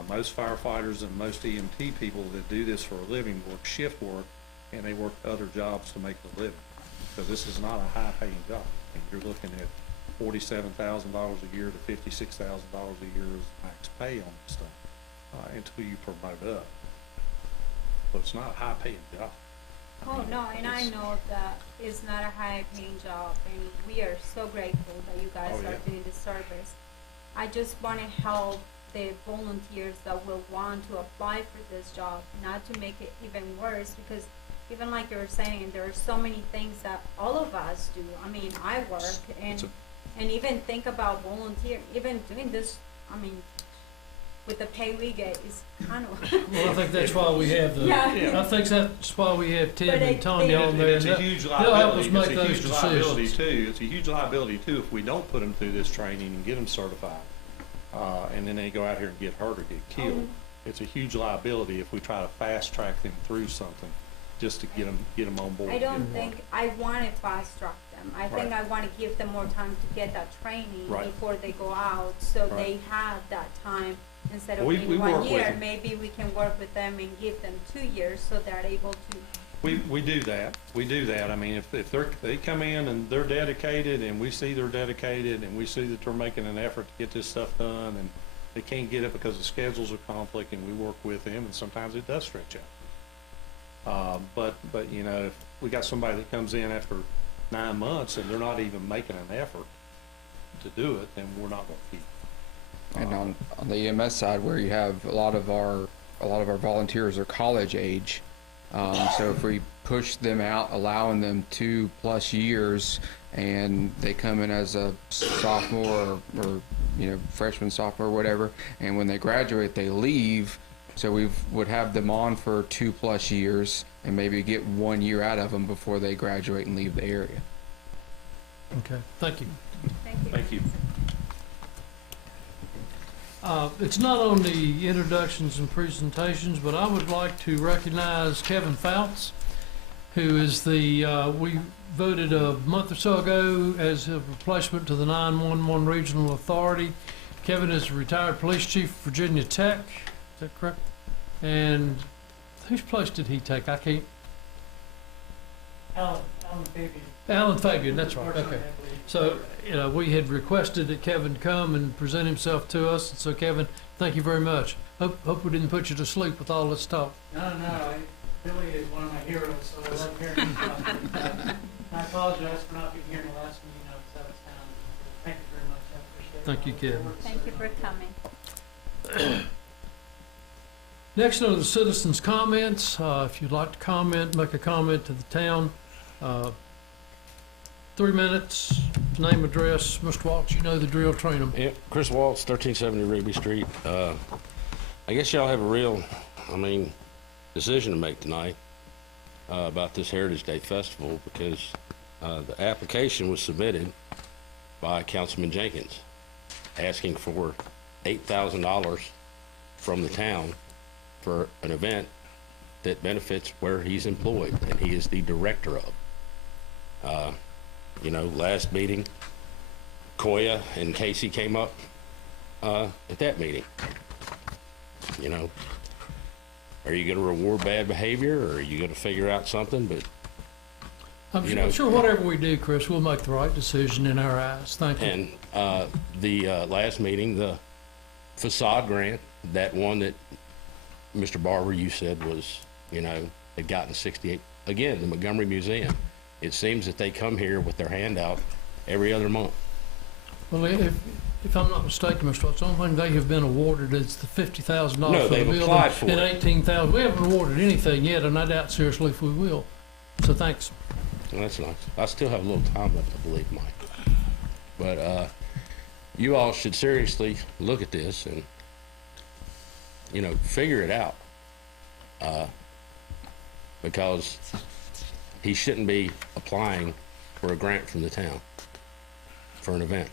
Most firefighters and most EMT people that do this for a living work shift work, and they work other jobs to make a living. So this is not a high-paying job. You're looking at $47,000 a year to $56,000 a year as max pay on this stuff until you promote up. So it's not a high-paying job. Oh, no, and I know that it's not a high-paying job, and we are so grateful that you guys Oh, are yeah. doing this service. I just want to help the volunteers that will want to apply for this job, not to make it even worse, because even like you were saying, there are so many things that all of us do. I mean, I work, and even think about volunteer, even doing this, I mean, with the pay we get is kind of. Well, I think that's why we have the, Yeah. I think that's why we have Tim But and Tanya on there. It's a huge They'll help us liability, make it's a those huge liability decisions. too, it's a huge liability too if we don't put them through this training and get them certified. And then they go out here and get hurt or get killed. It's a huge liability if we try to fast track them through something, just to get them on board. I don't think, I want to fast track them. I think Right. I want to give them more time to get that training Right. before they go out, so Right. they have that time. Instead of We being work 1 with year, them. maybe we can work with them and give them 2 years so they're able to. We do that. We do that. I mean, if they come in and they're dedicated and we see they're dedicated and we see that they're making an effort to get this stuff done and they can't get it because the schedules are conflict and we work with them and sometimes it does stretch out. But you know, if we got somebody that comes in after 9 months and they're not even making an effort to do it, then we're not gonna keep. And on the EMS side, where you have a lot of our volunteers are college age, so if we push them out, allowing them 2+ years, and they come in as a sophomore or you know freshman, sophomore, whatever, and when they graduate, they leave. So we would have them on for 2+ years, and maybe get 1 year out of them before they graduate and leave the area. Okay, thank you. Thank you. Thank you. It's not on the introductions and presentations, but I would like to recognize Kevin Fouts, who is the, we voted a month or so ago as a replacement to the 911 Regional Authority. Kevin is a retired police chief of Virginia Tech, is that correct? And whose place did he take? I can't. Alan Fabian. Alan Fabian, that's right, okay. So, you know, we had requested that Kevin come and present himself to us, and so Kevin, thank you very much. Hope we didn't put you to sleep with all this talk. No, Billy is one of my heroes, so I love hearing him talk. I apologize for not being here in the last meeting. I was out of town. Thank you very much. I appreciate it. Thank you, Kevin. Thank you for coming. Next are the citizens' comments. If you'd like to comment, make a comment to the town. 3 minutes, name, address. Mr. Waltz, you know the drill, train them. Yeah, Chris Waltz, 1370 Rigby Street. I guess y'all have a real, decision to make tonight about this Heritage Day Festival, because the application was submitted by Councilman Jenkins asking for $8,000 from the town for an event that benefits where he's employed and he is the director of. You know, last meeting, Koya and Casey came up at that meeting. You know, are you going to reward bad behavior, or are you going to figure out something? But I'm sure whatever we do, Chris, we'll make the right decision in our eyes. Thank you. And the last meeting, the facade grant, that one that Mr. Barber, you said was, you know, had gotten 68. Again, the Montgomery Museum. It seems that they come here with their hand out every other month. Well, if I'm not mistaken, Mr. Watts, the only thing they have been awarded is the $50,000 No, for the they've building applied for and it. $18,000. We haven't awarded anything yet, and I doubt seriously if we will. So thanks. Well, that's nice. I still have a little time left, I believe, Mike. But you all should seriously look at this and, you know, figure it out. Because he shouldn't be applying for a grant from the town for an event.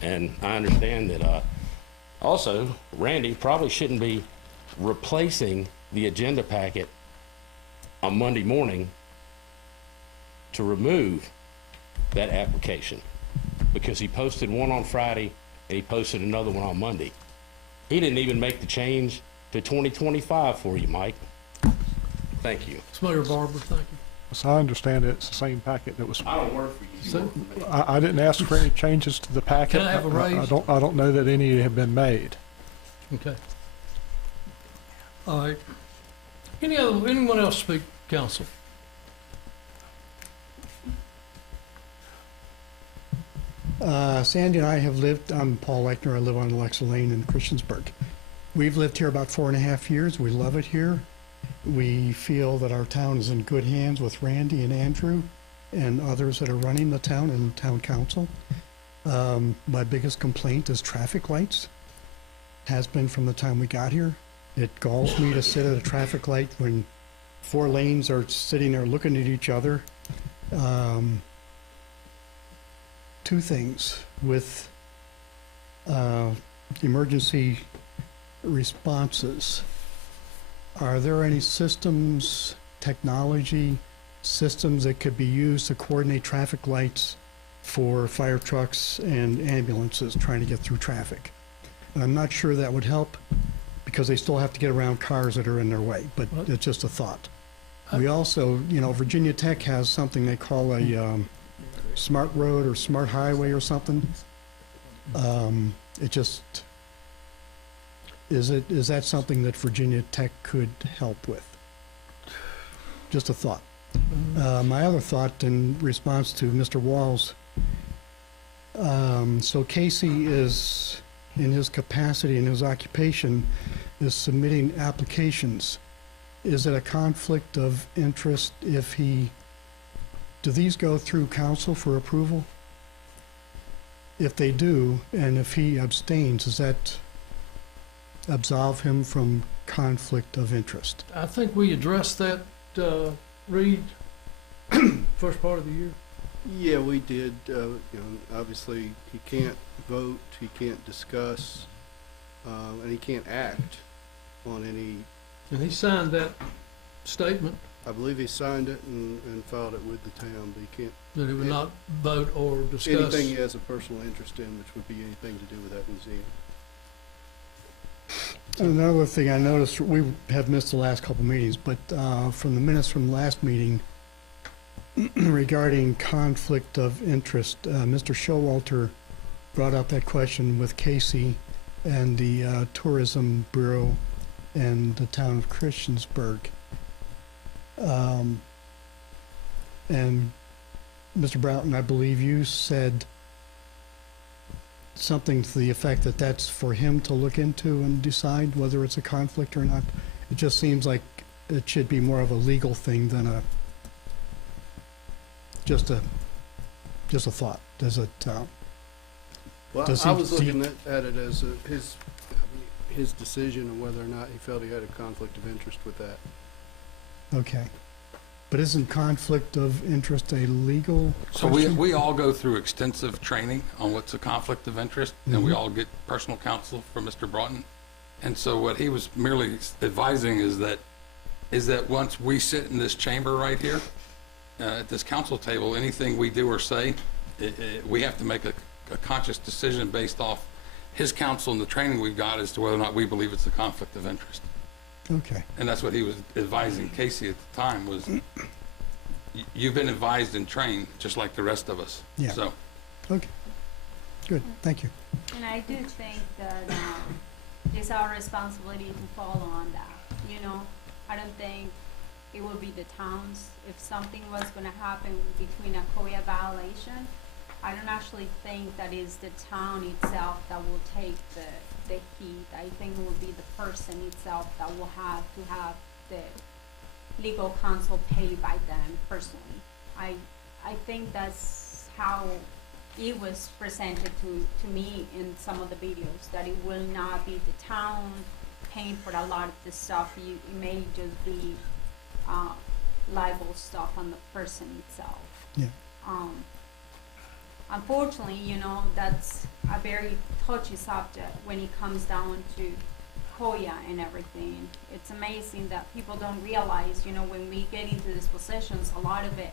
And I understand that also Randy probably shouldn't be replacing the agenda packet on Monday morning to remove that application, because he posted one on Friday and he posted another one on Monday. He didn't even make the change to 2025 for you, Mike. Thank you. Mayor Barber, thank you. So I understand it's the same packet that was, I don't work for you. You So- work for me. I didn't ask for any changes to the packet. Can I have a raise? I don't know that any have been made. Okay. All right. Anyone else speak council. Sandy and I have lived, I'm Paul Eichner, I live on Alexa Lane in Christiansburg. We've lived here about 4.5 years. We love it here. We feel that our town is in good hands with Randy and Andrew and others that are running the town and town council. My biggest complaint is traffic lights. Has been from the time we got here. It galls me to sit at a traffic light when 4 lanes are sitting there looking at each other. 2 things with emergency responses. Are there any systems, technology systems that could be used to coordinate traffic lights for fire trucks and ambulances trying to get through traffic? And I'm not sure that would help because they still have to get around cars that are in their way, but it's just a thought. We also, you know, Virginia Tech has something they call a smart road or smart highway or something. It just, is that something that Virginia Tech could help with? Just a thought. My other thought in response to Mr. Walls, so Casey is, in his capacity, in his occupation, is submitting applications. Is it a conflict of interest if he, do these go through council for approval? If they do, and if he abstains, does that absolve him from conflict of interest? I think we addressed that, Reed, first part of the year. Yeah, we did. You know, obviously, he can't vote, he can't discuss, and he can't act on any. And he signed that statement. I believe he signed it and filed it with the town, but he can't. That he would not vote or discuss. Anything he has a personal interest in, which would be anything to do with that museum. Another thing I noticed, we have missed the last couple meetings, but from the minutes from the last meeting regarding conflict of interest, Mr. Showalter brought up that question with Casey and the Tourism Bureau and the town of Christiansburg. And Mr. Broughton, I believe you said something to the effect that that's for him to look into and decide whether it's a conflict or not. It just seems like it should be more of a legal thing than a just a thought. Does it? Well, I was looking at it as his decision of whether or not he felt he had a conflict of interest with that. Okay. But isn't conflict of interest a legal So question? we all go through extensive training on what's a conflict of interest, and we all get personal counsel from Mr. Broughton. And so what he was merely advising is that once we sit in this chamber right here, at this council table, anything we do or say, we have to make a conscious decision based off his counsel and the training we've got as to whether or not we believe it's a conflict of interest. Okay. And that's what he was advising Casey at the time was, you've been advised and trained just like the rest of us. Yeah. So. Okay. Good. Thank you. And I do think that it's our responsibility to follow on that. You know, I don't think it would be the towns. If something was going to happen between a COIA violation, I don't actually think that is the town itself that will take the heat. I think it will be the person itself that will have to have the legal counsel paid by them personally. I think that's how it was presented to me in some of the videos, that it will not be the town paying for a lot of the stuff. It may just be libel stuff on the person itself. Yeah. Unfortunately, you know, that's a very touchy subject when it comes down to COIA and everything. It's amazing that people don't realize, you know, when we get into these positions, a lot of it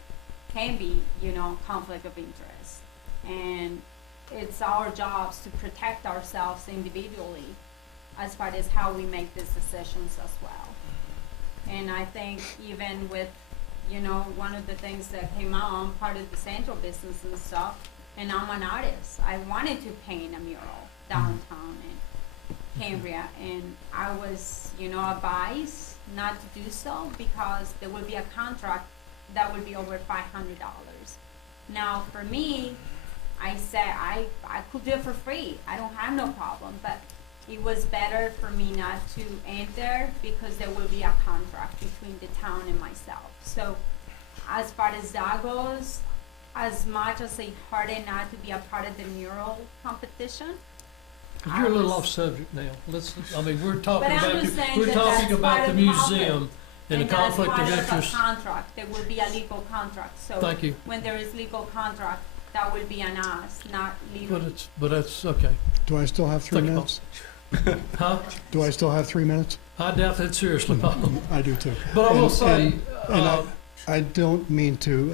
can be, you know, conflict of interest. And it's our jobs to protect ourselves individually as far as how we make these decisions as well. And I think even with, you know, one of the things that came out, I'm part of the central business and stuff, and I'm an artist. I wanted to paint a mural downtown in Cambria, and I was, you know, advised not to do so because there will be a contract that would be over $500. Now, for me, I said I could do it for free. I don't have no problem, but it was better for me not to enter because there will be a contract between the town and myself. So as far as that goes, as much as it hurted not to be a part of the mural competition. You're a little off subject now. We're talking But I'm about, just saying we're that talking that's about part the of the museum and the conflict of that's part interest. of a contract. There will be a legal contract. So Thank you. when there is legal contract, that will be on us, not legal. But that's, okay. Do I still have 3 Think about minutes? Huh? Do I still have 3 minutes? I doubt that seriously, Bob. I do too. But I will say, I don't mean to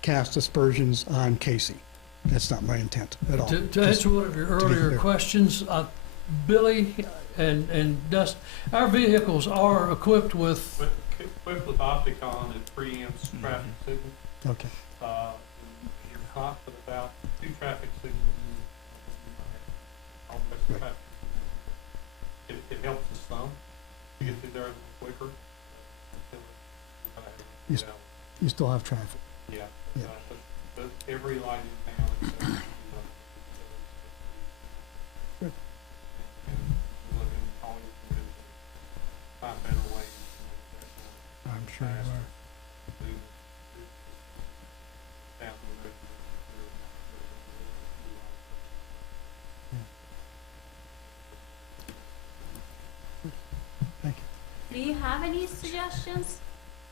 cast aspersions on Casey. That's not my intent at all. to answer one of your earlier clear. questions, Billy and Dust, our vehicles are equipped with, Equipped with Opticon, it preempts traffic signals. Okay. You're hot, but about 2 traffic signals. Right. Traffic. It helps us some to get through there a little quicker. You still have traffic. Yeah. Yeah. But every light in town is Good. find better ways to I'm sure you are. move down the road. Thank you. Do you have any suggestions?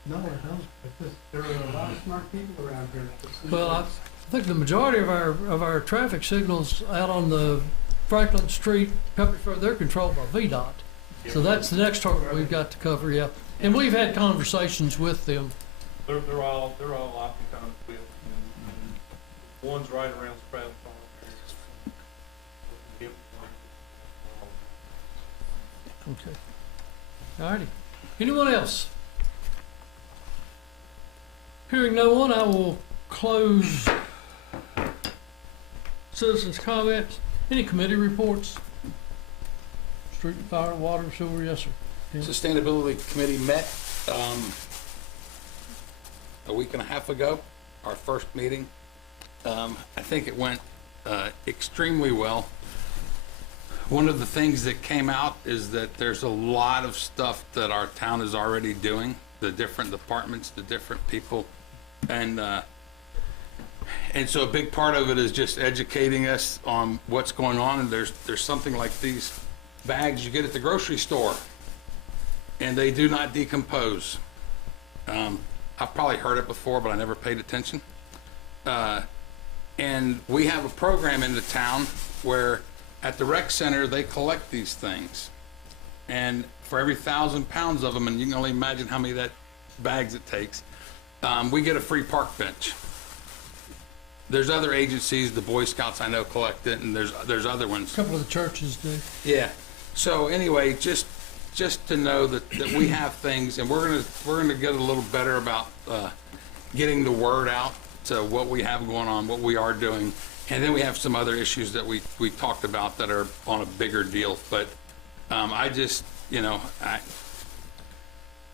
No, I don't. It's just, there are a lot of smart people around here. well, I think the majority of our traffic signals out on the Franklin Street, Peppersburg, they're controlled by VDOT. So that's the next target we've got to cover, yeah. And we've had conversations with them. They're all Opticon equipped, and one's right around Sprout Farm. Okay. All righty. Anyone else? Hearing no one, I will close citizens' comments. Any committee reports? Street, fire, water, sewer, yes, sir. Yeah. Sustainability Committee met a week and a half ago, our first meeting. I think it went extremely well. One of the things that came out is that there's a lot of stuff that our town is already doing, the different departments, the different people. And so a big part of it is just educating us on what's going on. And there's something like these bags you get at the grocery store, and they do not decompose. I've probably heard it before, but I never paid attention. And we have a program in the town where at the rec center, they collect these things. And for every 1,000 pounds of them, and you can only imagine how many bags it takes, we get a free park bench. There's other agencies, the Boy Scouts I know collect it, and there's other ones. A couple of the churches do. Yeah. So anyway, just to know that we have things, and we're gonna get a little better about getting the word out to what we have going on, what we are doing, and then we have some other issues that we talked about that are on a bigger deal. But I just,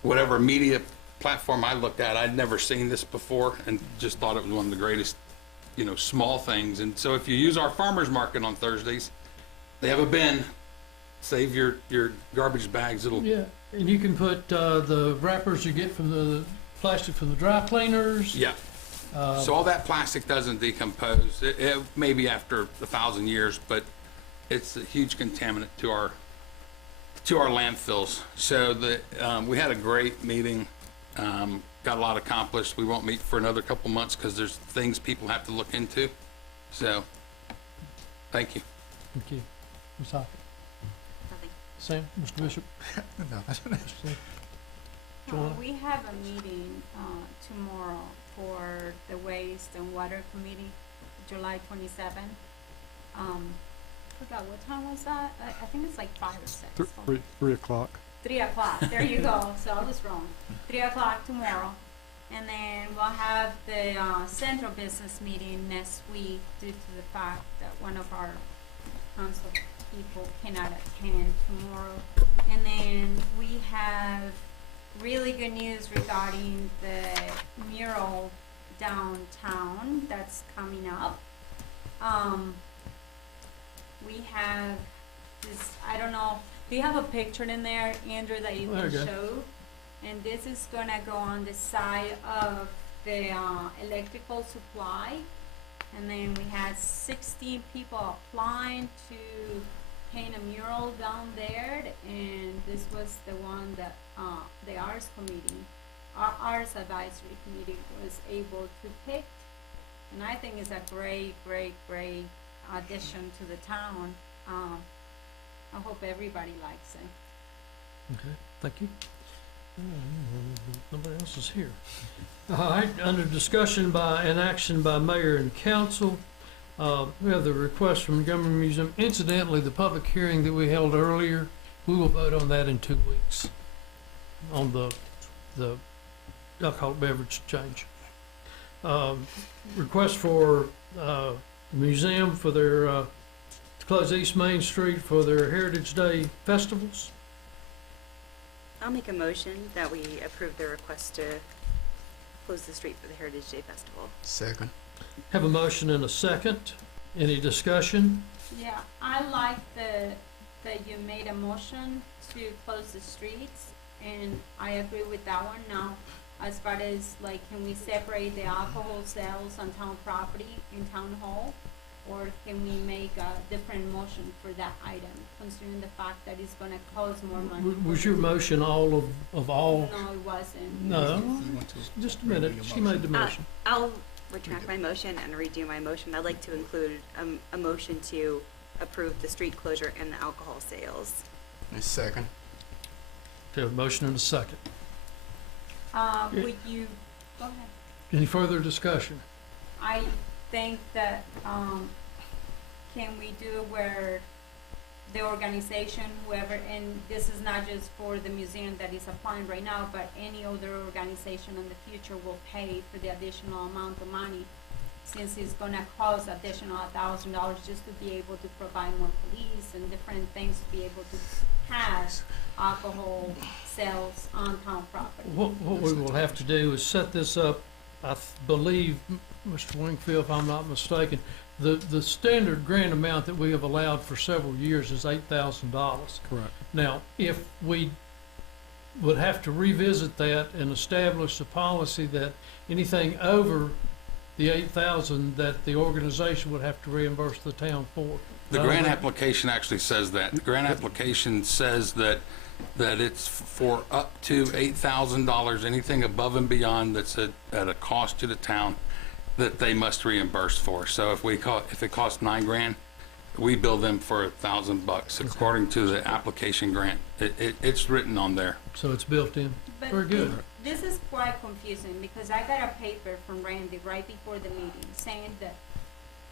whatever media platform I looked at, I'd never seen this before, and just thought it was one of the greatest, small things. And so if you use our farmers market on Thursdays, they have a bin. Save your garbage bags. Yeah, and you can put the wrappers you get from the plastic from the dry cleaners. Yeah. So all that plastic doesn't decompose. It maybe after 1,000 years, but it's a huge contaminant to our landfills. So we had a great meeting. Got a lot accomplished. We won't meet for another couple months because there's things people have to look into. So, thank you. Thank you. Ms. Hockey. Nothing. Sam, Mr. Bishop. No, Joanna? We have a meeting tomorrow for the Waste and Water Committee, July 27. Forgot what time was that? I think it's like 5 or 6. 3 o'clock. 3 o'clock. There you go. So I was wrong. 3 o'clock tomorrow, and then we'll have the central business meeting next week due to the fact that one of our council people cannot attend tomorrow. And then we have really good news regarding the mural downtown that's coming up. We have this, I don't know, do you have a picture in there, Andrew, that you can show? And this is gonna go on the side of the electrical supply. And then we had 16 people applying to paint a mural down there, and this was the one that the Arts Committee, our Arts Advisory Committee was able to pick. And I think it's a great, great, great addition to the town. I hope everybody likes it. Okay, thank you. Nobody else is here. All right, under discussion by and action by mayor and council, we have the request from Montgomery Museum. Incidentally, the public hearing that we held earlier, we will vote on that in 2 weeks on the alcoholic beverage change. Request for the museum for their to close East Main Street for their Heritage Day festivals. I'll make a motion that we approve the request to close the street for the Heritage Day Festival. Second. Have a motion and a second. Any discussion? Yeah, I like that you made a motion to close the streets, and I agree with that one. Now, as far as like, can we separate the alcohol sales on town property in town hall? Or can we make a different motion for that item, considering the fact that it's gonna cost more money? Was your motion all of all? No, it wasn't. No, just a minute. She made the motion. I'll retract my motion and redo my motion. I'd like to include a motion to approve the street closure and the alcohol sales. A second. Okay, a motion and a second. Would you, go ahead. Any further discussion? I think that, can we do where the organization, whoever, and this is not just for the museum that is applying right now, but any other organization in the future will pay for the additional amount of money, since it's gonna cost additional $1,000 just to be able to provide more police and different things to be able to have alcohol sales on town property. What we will have to do is set this up, I believe, Mr. Wingfield, if I'm not mistaken, the standard grant amount that we have allowed for several years is $8,000. Correct. Now, if we would have to revisit that and establish a policy that anything over the $8,000 that the organization would have to reimburse the town for. The grant application actually says that. The grant application says that it's for up to $8,000, anything above and beyond that's at a cost to the town that they must reimburse for. So if it costs $9,000, we bill them for $1,000 according to the application grant. It's written on there. So it's built in. But Very good. This is quite confusing, because I got a paper from Randy right before the meeting saying that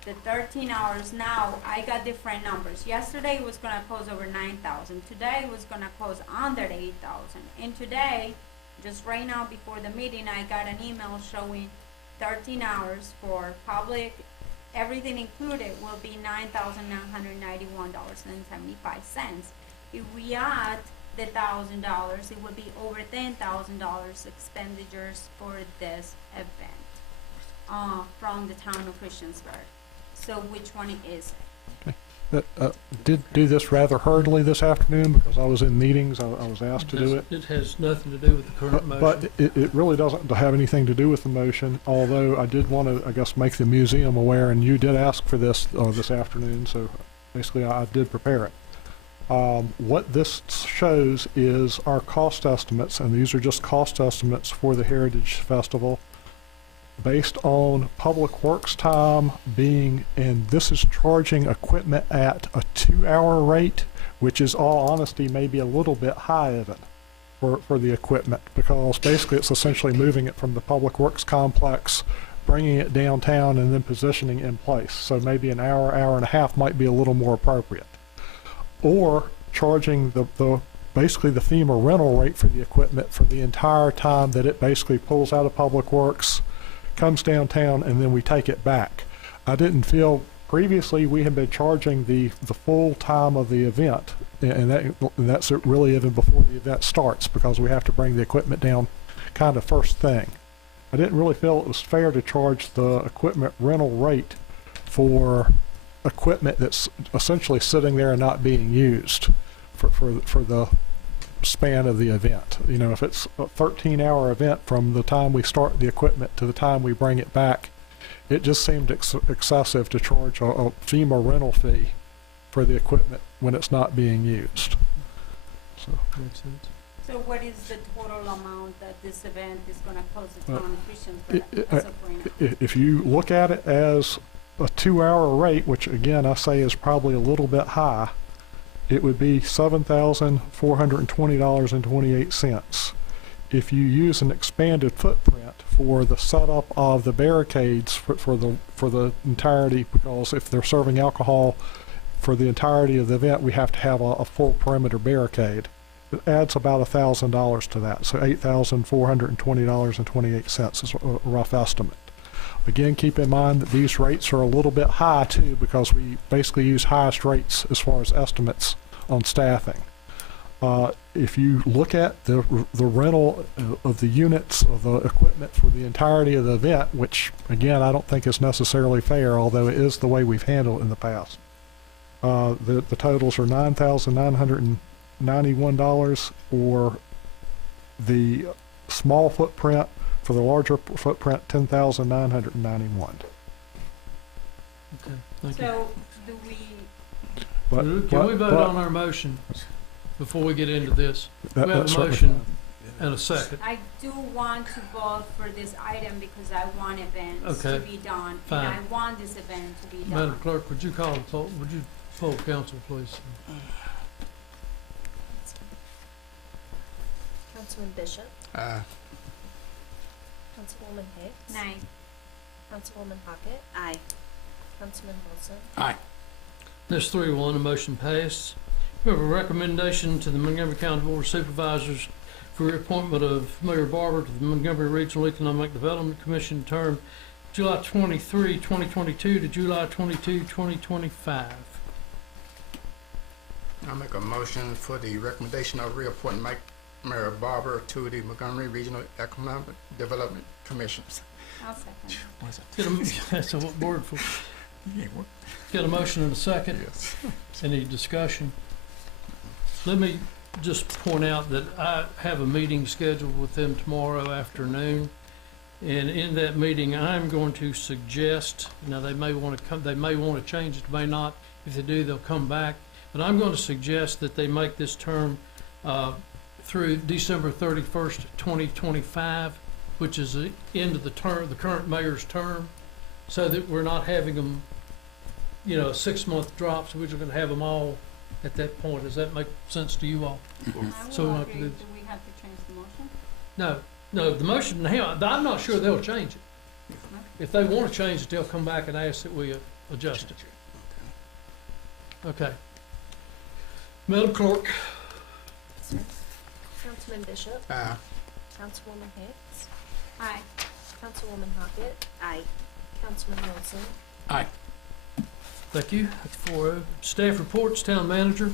the 13 hours now, I got different numbers. Yesterday it was gonna cost over 9,000. Today it was gonna cost under 8,000. And today, just right now before the meeting, I got an email showing 13 hours for public, everything included will be $9,991.75. If we add the $1,000, it would be over $10,000 expenditures for this event from the town of Christiansburg. So which one is it? Did do this rather hurriedly this afternoon because I was in meetings. I was asked to do it. It has nothing to do with the current motion. But it really doesn't have anything to do with the motion, although I did want to, I guess, make the museum aware, and you did ask for this this afternoon, so basically I did prepare it. What this shows is our cost estimates, and these are just cost estimates for the Heritage Festival, based on public works time being, and this is charging equipment at a 2-hour rate, which is, all honesty, maybe a little bit high even for the equipment, because basically it's essentially moving it from the public works complex, bringing it downtown, and then positioning it in place. So maybe an hour, hour and a half might be a little more appropriate. Or charging basically the FEMA rental rate for the equipment for the entire time that it basically pulls out of public works, comes downtown, and then we take it back. I didn't feel previously, we had been charging the full time of the event, and that's really even before the event starts, because we have to bring the equipment down kind of first thing. I didn't really feel it was fair to charge the equipment rental rate for equipment that's essentially sitting there and not being used for the span of the event. You know, if it's a 13-hour event from the time we start the equipment to the time we bring it back, it just seemed excessive to charge a FEMA rental fee for the equipment when it's not being used. So, Makes sense. So what is the total amount that this event is gonna cost the town of Christiansburg as of right now? if you look at it as a 2-hour rate, which again I say is probably a little bit high, it would be $7,420.28. If you use an expanded footprint for the setup of the barricades for the entirety, because if they're serving alcohol for the entirety of the event, we have to have a full perimeter barricade. It adds about $1,000 to that, so $8,420.28 is a rough estimate. Again, keep in mind that these rates are a little bit high too, because we basically use highest rates as far as estimates on staffing. If you look at the rental of the units of the equipment for the entirety of the event, which again I don't think is necessarily fair, although it is the way we've handled it in the past, the totals are $9,991, or the small footprint. For the larger footprint, $10,991. Okay, thank you. So do we, Can we vote on our motion before we get into this? We have a motion and a second. I do want to vote for this item because I want events Okay, to be done. fine. And I want this event to be done. Madam Clerk, would you poll council, please? Councilman Bishop, Councilwoman Hicks. Nay. Councilwoman Hockett. Aye. Councilman Wilson. Aye. There's 3-1, the motion passed. We have a recommendation to the Montgomery County Board of Supervisors for reappointment of Mayor Barber to the Montgomery Regional Economic Development Commission term July 23, 2022 to July 22, 2025. I'll make a motion for the recommendation of reappoint Mayor Barber to the Montgomery Regional Economic Development Commission. I'll second. That's a word for. Get a motion and a second. Yes. Any discussion? Let me just point out that I have a meeting scheduled with them tomorrow afternoon. And in that meeting, I'm going to suggest, now they may want to come, they may want to change it, may not. If they do, they'll come back. But I'm going to suggest that they make this term through December 31st, 2025, which is the end of the term, the current mayor's term, so that we're not having them, you know, a 6-month drop, so we're just going to have them all at that point. Does that make sense to you all? I So will we'll have to agree. do- Do we have to change the motion? No, the motion now, I'm not sure they'll change it. If they want to change it, they'll come back and ask that we adjust it. Okay. Madam Clerk. Sir. Councilman Bishop. Councilwoman Hicks. Aye. Councilwoman Hockett. Aye. Councilman Wilson. Aye. Thank you. That's 4-0. Staff reports, Town Manager.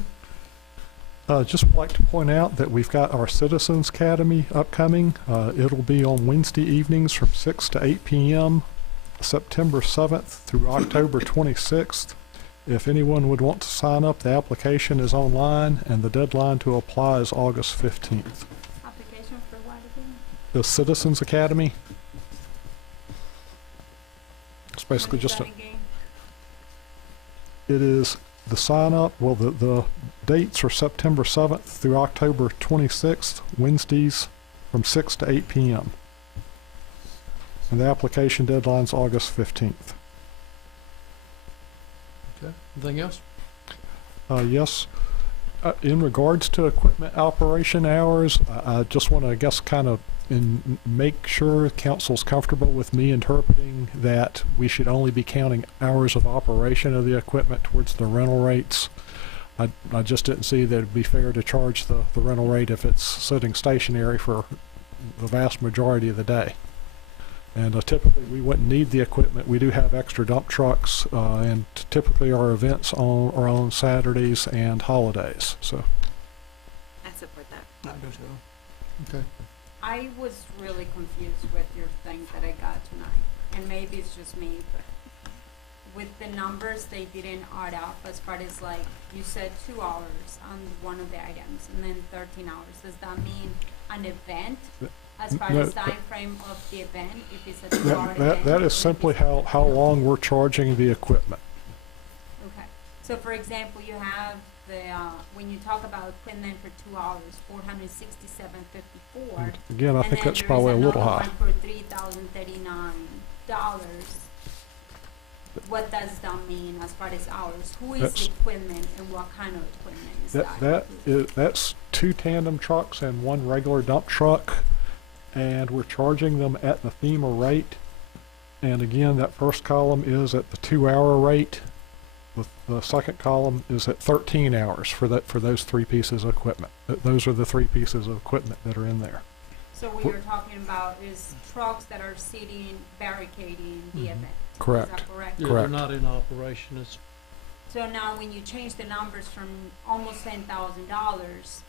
Just like to point out that we've got our Citizens Academy upcoming. It'll be on Wednesday evenings from 6 to 8 p.m., September 7th through October 26th. If anyone would want to sign up, the application is online, and the deadline to apply is August 15th. Application for what again? The Citizens Academy. It's basically What is just that again? it is the sign up. Well, the dates are September 7th through October 26th, Wednesdays from 6 to 8 p.m. And the application deadline's August 15th. Okay. Anything else? Yes. In regards to equipment operation hours, I just want to, I guess, kind of make sure council's comfortable with me interpreting that we should only be counting hours of operation of the equipment towards the rental rates. I just didn't see that it'd be fair to charge the rental rate if it's sitting stationary for the vast majority of the day. And typically, we wouldn't need the equipment. We do have extra dump trucks, and typically our events are on Saturdays and holidays, so. I support that. Okay. I was really confused with your thing that I got tonight, and maybe it's just me, but with the numbers, they didn't add up as far as like, you said 2 hours on one of the items, and then 13 hours. Does that mean an event? As far No, as time frame of the event, if it's a 2-hour event? That is simply how long we're charging the equipment. Okay, so for example, you have the, when you talk about equipment for 2 hours, $467.54. Again, I think that's probably a little high. And then there is another one for $3,039. What does that mean as far as hours? Who is the equipment and what kind of equipment is that? That's 2 tandem trucks and 1 regular dump truck, and we're charging them at the FEMA rate. And again, that first column is at the 2-hour rate. The second column is at 13 hours for those 3 pieces of equipment. Those are the 3 pieces of equipment that are in there. So what you're talking about is trucks that are sitting, barricading the event. Correct. Is that correct? Yeah, Correct. they're not in operation. It's So now when you change the numbers from almost $10,000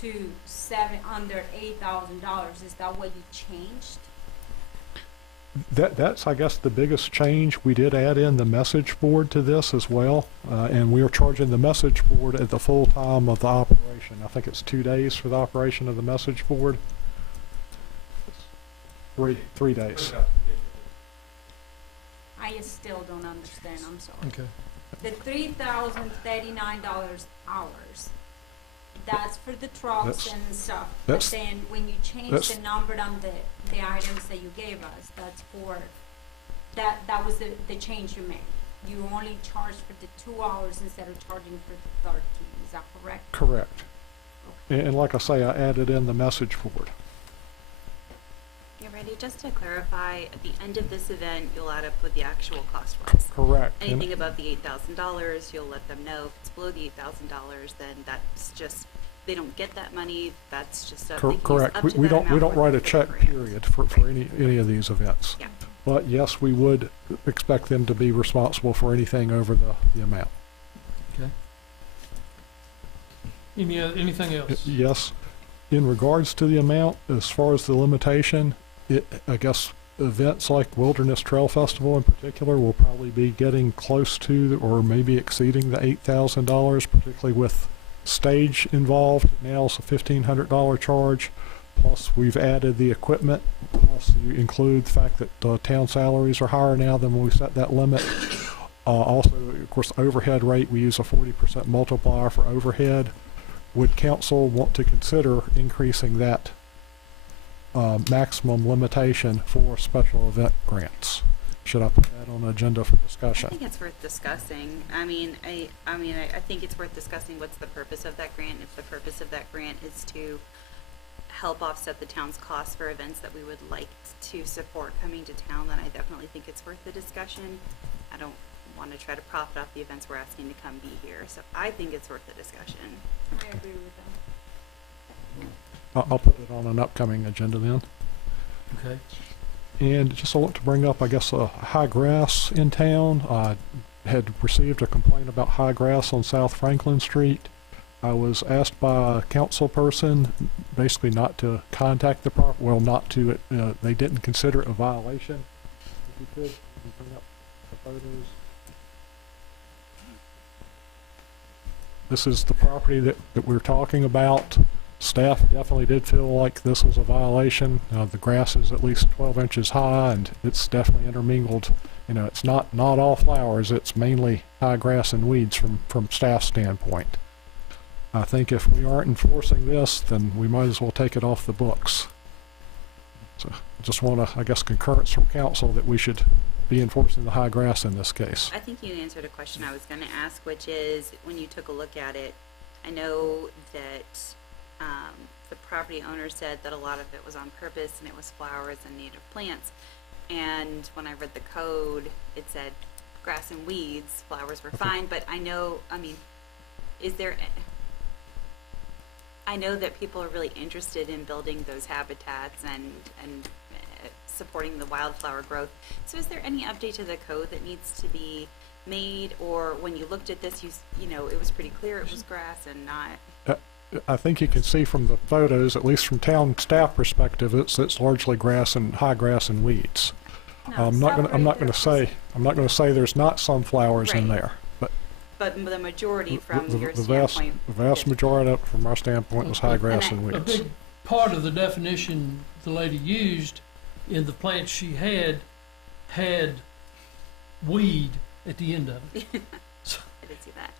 to under $8,000, is that what you changed? That's, I guess, the biggest change. We did add in the message board to this as well, and we are charging the message board at the full time of the operation. I think it's 2 days for the operation of the message board. 3 days. I still don't understand, I'm sorry. Okay. The $3,039 hours, that's for the trucks and stuff. But then when you change the number on the items that you gave us, that's for, that was the change you made. You only charged for the 2 hours instead of charging for the 13, is that correct? Correct. And like I say, I added in the message board. Yeah, Randy, just to clarify, at the end of this event, you'll add up what the actual cost was. Correct. Anything above the $8,000, you'll let them know. If it's below the $8,000, then that's just, they don't get that money. That's just up, Correct. up to We that don't amount write a within check the grant. period for any of these events. Yeah. But yes, we would expect them to be responsible for anything over the amount. okay. Anything else? Yes. In regards to the amount, as far as the limitation, I guess events like Wilderness Trail Festival in particular will probably be getting close to or maybe exceeding the $8,000, particularly with stage involved. Now it's a $1,500 charge. Plus we've added the equipment. Plus you include the fact that town salaries are higher now than when we set that limit. Also, of course, overhead rate, we use a 40% multiplier for overhead. Would council want to consider increasing that maximum limitation for special event grants? Should I put that on the agenda for discussion? I think it's worth discussing. I think it's worth discussing what's the purpose of that grant. If the purpose of that grant is to help offset the town's costs for events that we would like to support coming to town, then I definitely think it's worth the discussion. I don't want to try to profit off the events we're asking to come be here, so I think it's worth the discussion. I agree with that. I'll put it on an upcoming agenda then. Okay. And just I want to bring up, I guess, high grass in town. I had received a complaint about high grass on South Franklin Street. I was asked by a council person basically not to contact the property, well, not to, they didn't consider it a violation. If you could, bring up the photos. This is the property that we're talking about. Staff definitely did feel like this was a violation. The grass is at least 12 inches high, and it's definitely intermingled. You know, it's not all flowers. It's mainly high grass and weeds from staff standpoint. I think if we aren't enforcing this, then we might as well take it off the books. So just want to, I guess, concurrence from council that we should be enforcing the high grass in this case. I think you answered a question I was going to ask, which is, when you took a look at it, I know that the property owner said that a lot of it was on purpose and it was flowers and native plants. And when I read the code, it said grass and weeds, flowers were fine, but I know that people are really interested in building those habitats and supporting the wildflower growth. So is there any update to the code that needs to be made, or when you looked at this, you know, it was pretty clear it was grass and not? I think you can see from the photos, at least from town staff perspective, it's largely grass and high grass and weeds. No, I'm not gonna say there's not sunflowers in Right. there, but the majority from your the standpoint. vast majority of it from our standpoint was high grass and A weeds. big part of the definition the lady used in the plants she had weed at the end of it. I did see that.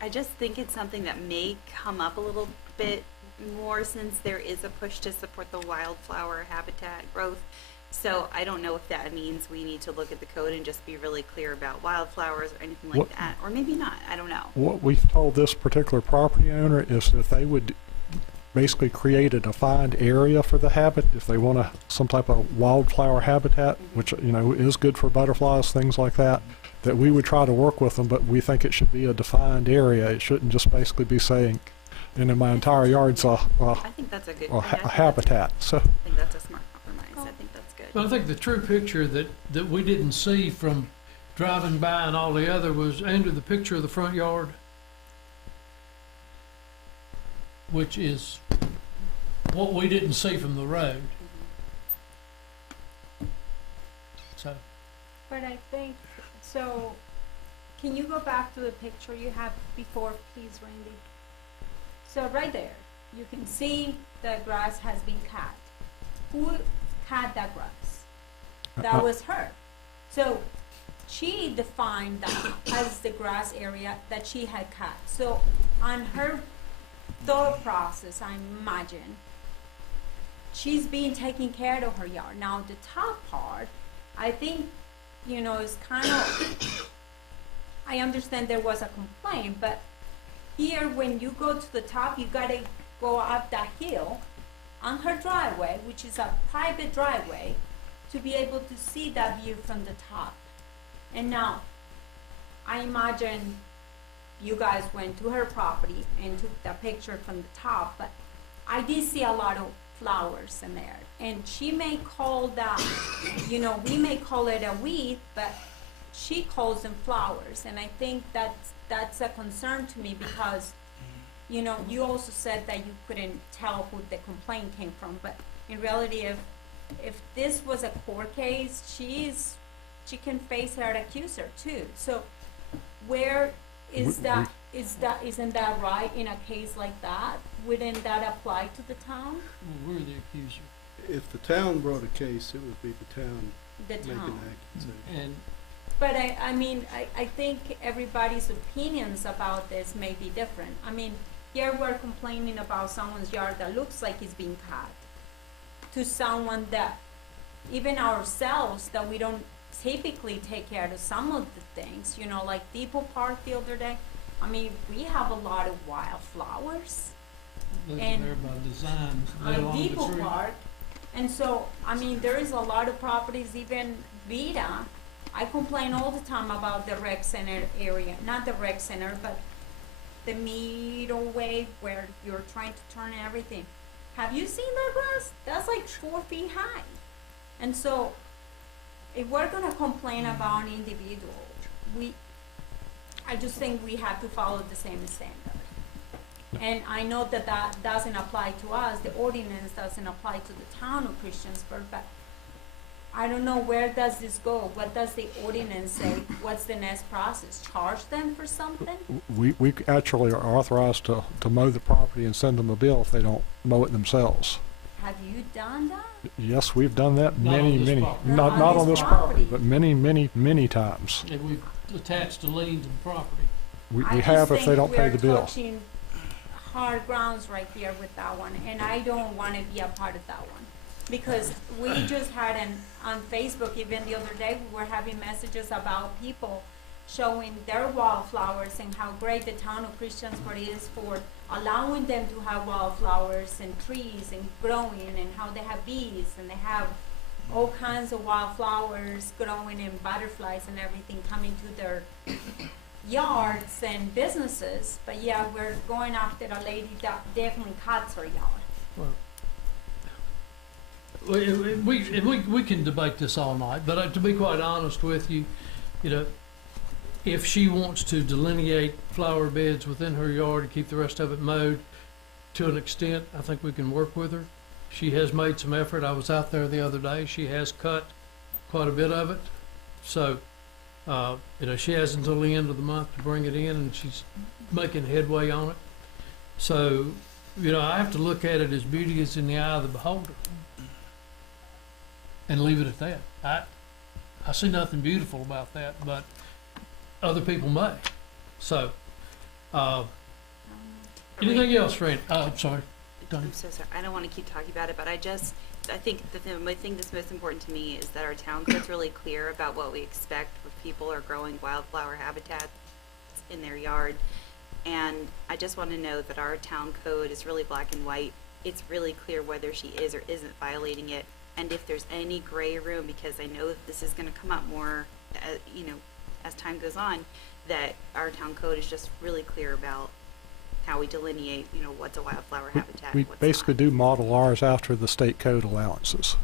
I just think it's something that may come up a little bit more since there is a push to support the wildflower habitat growth. So I don't know if that means we need to look at the code and just be really clear about wildflowers or anything like that, or maybe not. I don't know. What we've told this particular property owner is that they would basically create a defined area for the habit if they want some type of wildflower habitat, which, you know, is good for butterflies, things like that, that we would try to work with them, but we think it should be a defined area. It shouldn't just basically be saying, and in my entire yard's I think that's a good. a habitat. So I think that's a smart compromise. I think that's good. But I think the true picture that we didn't see from driving by and all the other was, Andrew, the picture of the front yard, which is what we didn't see from the road. So, But I think, so, can you go back to the picture you had before, please, Randy? So right there, you can see the grass has been cut. Who cut that grass? That was her. So she defined that as the grass area that she had cut. So on her thought process, I imagine, she's being taking care of her yard. Now the top part, I think, you know, is kind of, I understand there was a complaint, but here when you go to the top, you gotta go up that hill on her driveway, which is a private driveway, to be able to see that view from the top. And now, I imagine you guys went to her property and took the picture from the top, but I did see a lot of flowers in there. And she may call that, you know, we may call it a weed, but she calls them flowers. And I think that's a concern to me because, you know, you also said that you couldn't tell who the complaint came from, but in reality, if this was a court case, she can face her accuser too. So where is that, isn't that right in a case like that? Wouldn't that apply to the town? we're the accuser. If the town brought a case, it would be the town The making town. accusation. And But I mean, I think everybody's opinions about this may be different. I mean, here we're complaining about someone's yard that looks like it's being cut, to someone that, even ourselves, that we don't typically take care of some of the things, you know, like Depot Park the other day. I mean, we have a lot of wildflowers those are And there by design. They're on along the Depot tree. Park. And so, I mean, there is a lot of properties, even Vita. I complain all the time about the rec center area, not the rec center, but the middle way where you're trying to turn everything. Have you seen that grass? That's like 4 feet high. And so, if we're gonna complain about an individual, I just think we have to follow the same standard. And I know that that doesn't apply to us, the ordinance doesn't apply to the town of Christiansburg, but I don't know, where does this go? What does the ordinance say? What's the next process? Charge them for something? we actually are authorized to mow the property and send them a bill if they don't mow it themselves. Have you done that? Yes, we've done that Not on this property. not on this property, property. but many times. And we've attached a lien to the property. We I have just if they don't think pay the bill. we're touching hard grounds right here with that one, and I don't wanna be a part of that one. Because we just had on Facebook, even the other day, we were having messages about people showing their wildflowers and how great the town of Christiansburg is for allowing them to have wildflowers and trees and growing, and how they have bees and they have all kinds of wildflowers growing and butterflies and everything coming to their yards and businesses. But yeah, we're going after a lady that definitely cuts her yard. Well, We can debate this all night, but to be quite honest with you, you know, if she wants to delineate flower beds within her yard and keep the rest of it mowed to an extent, I think we can work with her. She has made some effort. I was out there the other day. She has cut quite a bit of it. So, you know, she has until the end of the month to bring it in, and she's making headway on it. So, you know, I have to look at it as beauty is in the eye of the beholder and leave it at that. I see nothing beautiful about that, but other people may. So, anything else, Randy? I'm sorry. I'm so sorry. I don't want to keep talking about it, but I think the thing that's most important to me is that our town code's really clear about what we expect when people are growing wildflower habitats in their yard. And I just want to know that our town code is really black and white. It's really clear whether she is or isn't violating it. And if there's any gray room, because I know that this is going to come up more, you know, as time goes on, that our town code is just really clear about how we delineate, you know, what's a wildflower habitat. We basically do model ours after the state code allowances.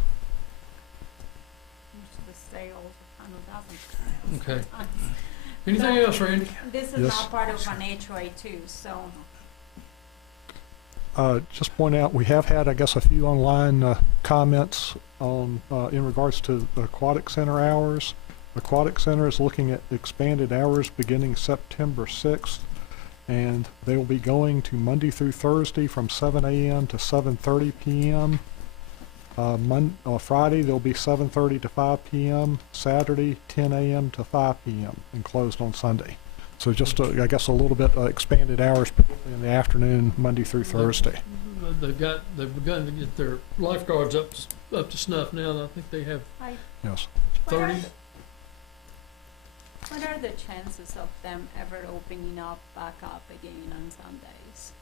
Okay. Anything else, Randy? This is Yes. not part of an HOA too, so. Just point out, we have had, I guess, a few online comments on in regards to the Aquatic Center hours. Aquatic Center is looking at expanded hours beginning September 6th, and they will be going to Monday through Thursday from 7 a.m. to 7:30 p.m. Friday, they'll be 7:30 to 5 p.m. Saturday, 10 a.m. to 5 p.m. and closed on Sunday. So just, I guess, a little bit expanded hours in the afternoon, Monday through Thursday. They've begun to get their lifeguards up to snuff now, and I think they have Yes. 30. What are the chances of them ever opening up back up again on Sundays?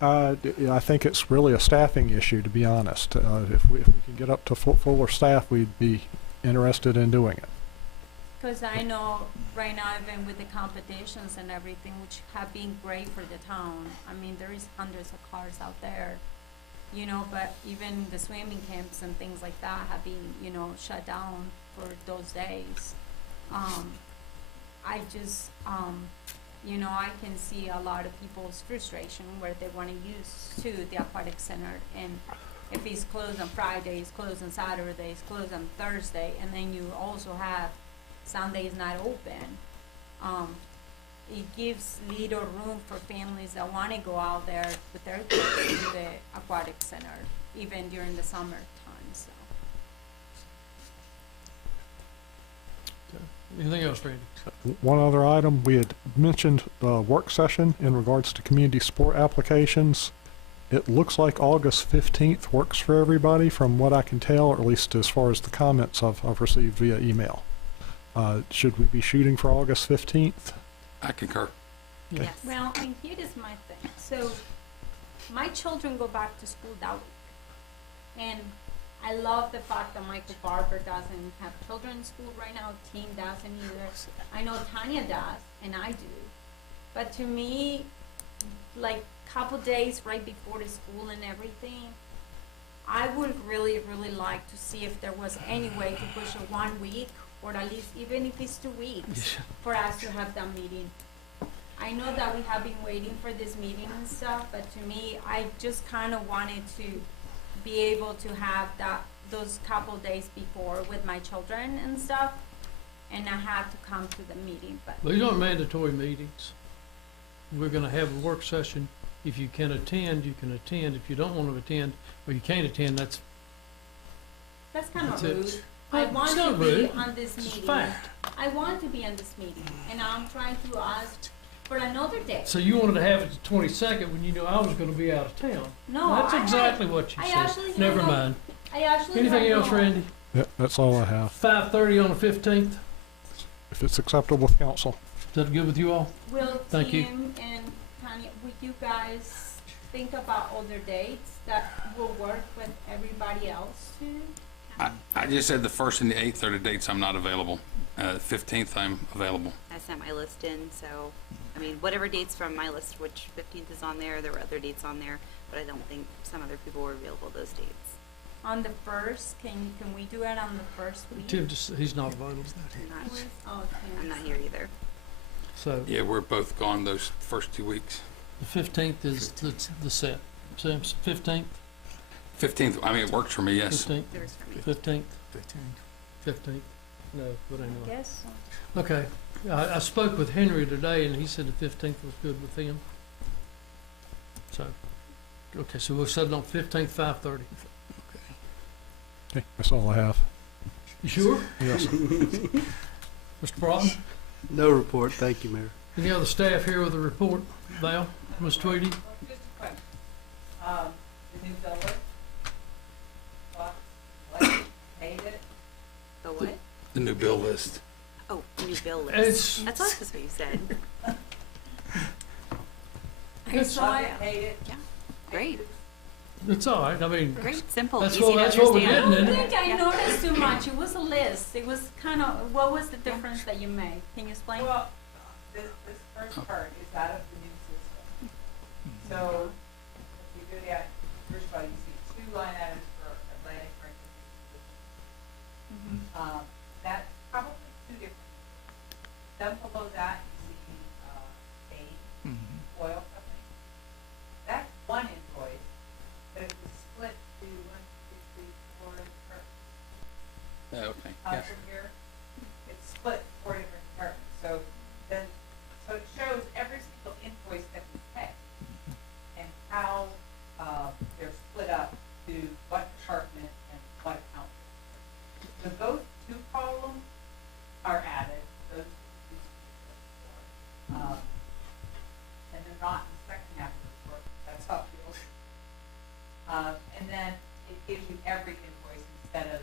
I think it's really a staffing issue, to be honest. If we can get up to fuller staff, we'd be interested in doing it. Because I know right now, even with the competitions and everything, which have been great for the town, I mean, there is hundreds of cars out there, you know, but even the swimming camps and things like that have been, you know, shut down for those days. I just, you know, I can see a lot of people's frustration where they want to use to the Aquatic Center, and if it's closed on Friday, it's closed on Saturday, it's closed on Thursday, and then you also have Sunday is not open. It gives little room for families that want to go out there with their kids to the Aquatic Center, even during the summer time, so. Anything else, Randy? One other item, we had mentioned the work session in regards to community support applications. It looks like August 15th works for everybody from what I can tell, or at least as far as the comments I've received via email. Should we be shooting for August 15th? I concur. Yes. Well, and here is my thing. So, my children go back to school that week. And I love the fact that Michael Barber doesn't have children in school right now. Tim doesn't either. I know Tanya does, and I do. But to me, like, couple days right before the school and everything, I would really, really like to see if there was any way to push it 1 week, or at least even if it's 2 weeks, for us to have that meeting. I know that we have been waiting for this meeting and stuff, but to me, I just kind of wanted to be able to have those couple days before with my children and stuff, and I had to come to the meeting. But These aren't mandatory meetings. We're going to have a work session. If you can attend, you can attend. If you don't want to attend, or you can't attend, that's kind of it. rude. I want It's to not be rude. on this It's meeting. fact. I want to be on this meeting, and I'm trying to ask for another day. So you wanted to have it the 22nd when you knew I was going to be out of town. No, That's I exactly what you I said. actually Never had no- mind. I actually Anything had else, no- Randy? Yep, that's all I have. 5:30 on the 15th. If it's acceptable with council. Is that good with you all? Will Thank you. Tim and Tanya, would you guys think about other dates that will work with everybody else too? I just said the 1st and the 8th are the dates I'm not available. 15th I'm available. I sent my list in, so, I mean, whatever dates from my list, which 15th is on there, there were other dates on there, but I don't think some other people were available those dates. on the first, can we do it on the first week? Tim he's not available. Oh, I'm not here either. So Yeah, we're both gone those first 2 weeks. the 15th is the set. So 15th, 15th, I mean, it works for me, yes. 15th, There's for me. 15th, 15th. No, but anyway. Yes. So. Okay. I spoke with Henry today, and he said the 15th was good with him. So, okay, so we'll set it on 15th, 5:30. Okay, that's all I have. You sure? Yes. Mr. Broughton? No report, thank you, Mayor. Any other staff here with a report? Val? Ms. Tweedy? Just a question. The new bill list. What? Paid it? The what? The new bill list. Oh, new bill list. It's, That's what you said. I saw it. Paid it? Yeah. Great. it's all right. I mean, Great. Simple. that's Easy what, to that's what we're understand. getting I in. don't think I noticed too much. It was a list. It was kind of, what was the difference that you made? Can you explain? Well, this first part is out of the new system. So, if you do that, first of all, you see 2 line items for Atlantic Mhm. That's probably 2 different. Then below that, you see, Bain, oil company. That's one invoice, but it was split to 1, 2, 3, 4 different Okay, yeah. from here. It's split 4 different departments, so then, so it shows every single invoice that we pay and how, they're split up to what department and what account. So those 2 columns are added, those 2 and they're not in the second half of the report, that's how it feels. And then it gives you every invoice instead of,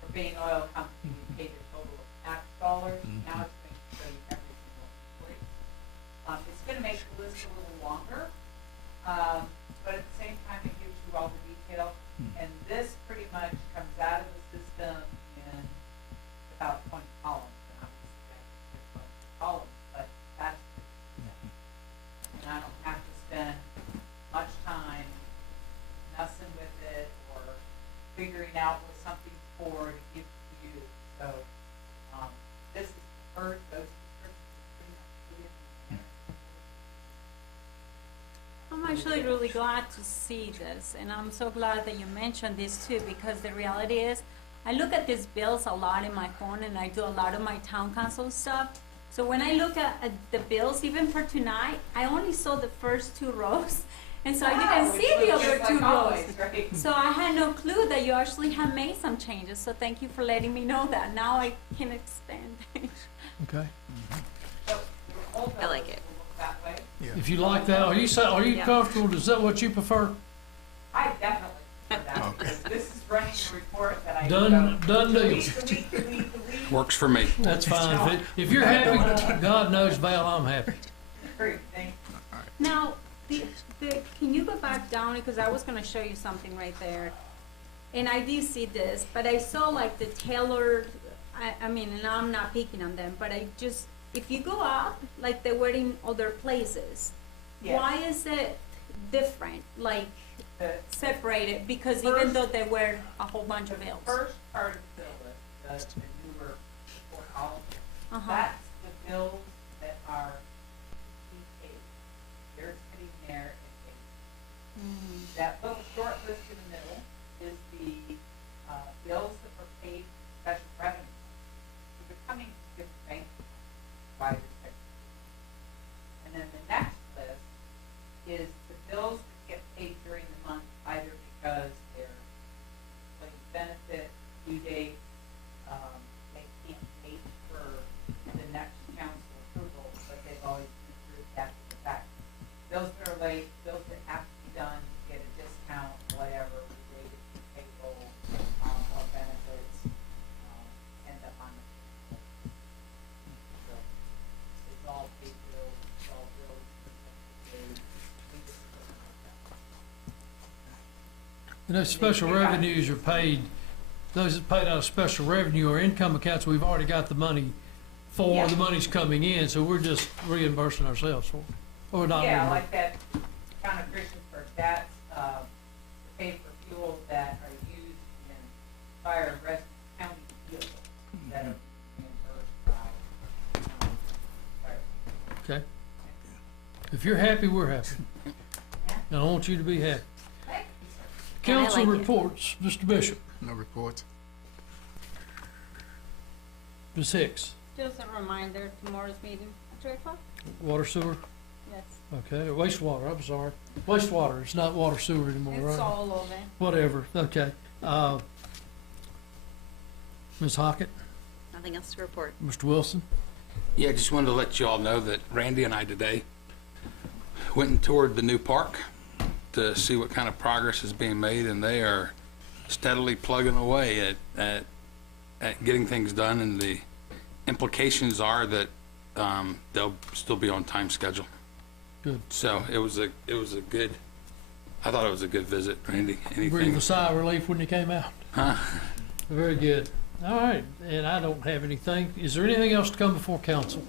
for being oil company, we paid a total of X dollars, now it's going to show you every single invoice. It's gonna make the list a little longer, but at the same time, it gives you all the detail. And this pretty much comes out of the system in about 20 columns, and obviously I can get 20 columns, but that's, and I don't have to spend much time messing with it or figuring out what something's for to give to you. So, this is the first, those are pretty much 2 different. I'm actually really glad to see this, and I'm so glad that you mentioned this too, because the reality is, I look at these bills a lot in my phone, and I do a lot of my town council stuff. So when I look at the bills, even for tonight, I only saw the first 2 rows, and so I didn't see the other 2 rows. Right? So I had no clue that you actually have made some changes, so thank you for letting me know that. Now I can expand. Okay. So, your old I like bill it. will look that way. If you like that, are you Yeah. comfortable? Is that what you prefer? I definitely prefer that, because this is running a report that I. Done The deal. week, the week. Works for me. That's fine. If you're happy, God knows, Val, I'm happy. Great, thank you. Now, can you go back down, because I was gonna show you something right there. And I did see this, but I saw like the tailored, I mean, and I'm not picking on them, but I just, if you go up, like they were in other places, Yes. why is it different, like The separated? Because even First- though they were a whole bunch of the bills. first part of the bill list, the newer 4 columns, Uh-huh. that's the bills that are paid. They're sitting there and paid. Mhm. That little short list in the middle is the, bills that were paid from special revenue. So they're coming from different banks by the special. And then the next list is the bills that get paid during the month, either because they're like benefit, due date, they can't wait for the next council approval, but they've always been approved after the fact. Bills that are late, bills that have to be done, to get a discount, whatever, related to payroll, or benefits, end up on the. So, it's all paid bills, it's all bills, we just put it like that. And those special revenues are paid, those that paid out of special revenue or income accounts, we've already got the money for, Yeah. the money's coming in, so we're just reimbursing ourselves for it. Or not. Yeah, reimbursing. like that town of Christiansburg, that's, paid for fuel that are used Okay. If you're happy, we're happy. And I want you to be happy. And I Council like it. reports, Mr. Bishop, No reports. Ms. Hicks, Just a reminder, tomorrow's meeting at 3:00? water sewer, Yes. okay, wastewater, I'm sorry. Wastewater, it's not water sewer anymore, right? It's all over. Whatever, okay. Ms. Hockett, Nothing else to report. Mr. Wilson, Yeah, just wanted to let you all know that Randy and I today went and toured the new park to see what kind of progress is being made, and they are steadily plugging away at getting things done, and the implications are that they'll still be on time schedule. good. So it was a good, I thought it was a good visit, Randy. Breathe Anything? a sigh of relief when you came out. Huh? Very good. All right, and I don't have anything. Is there anything else to come before council?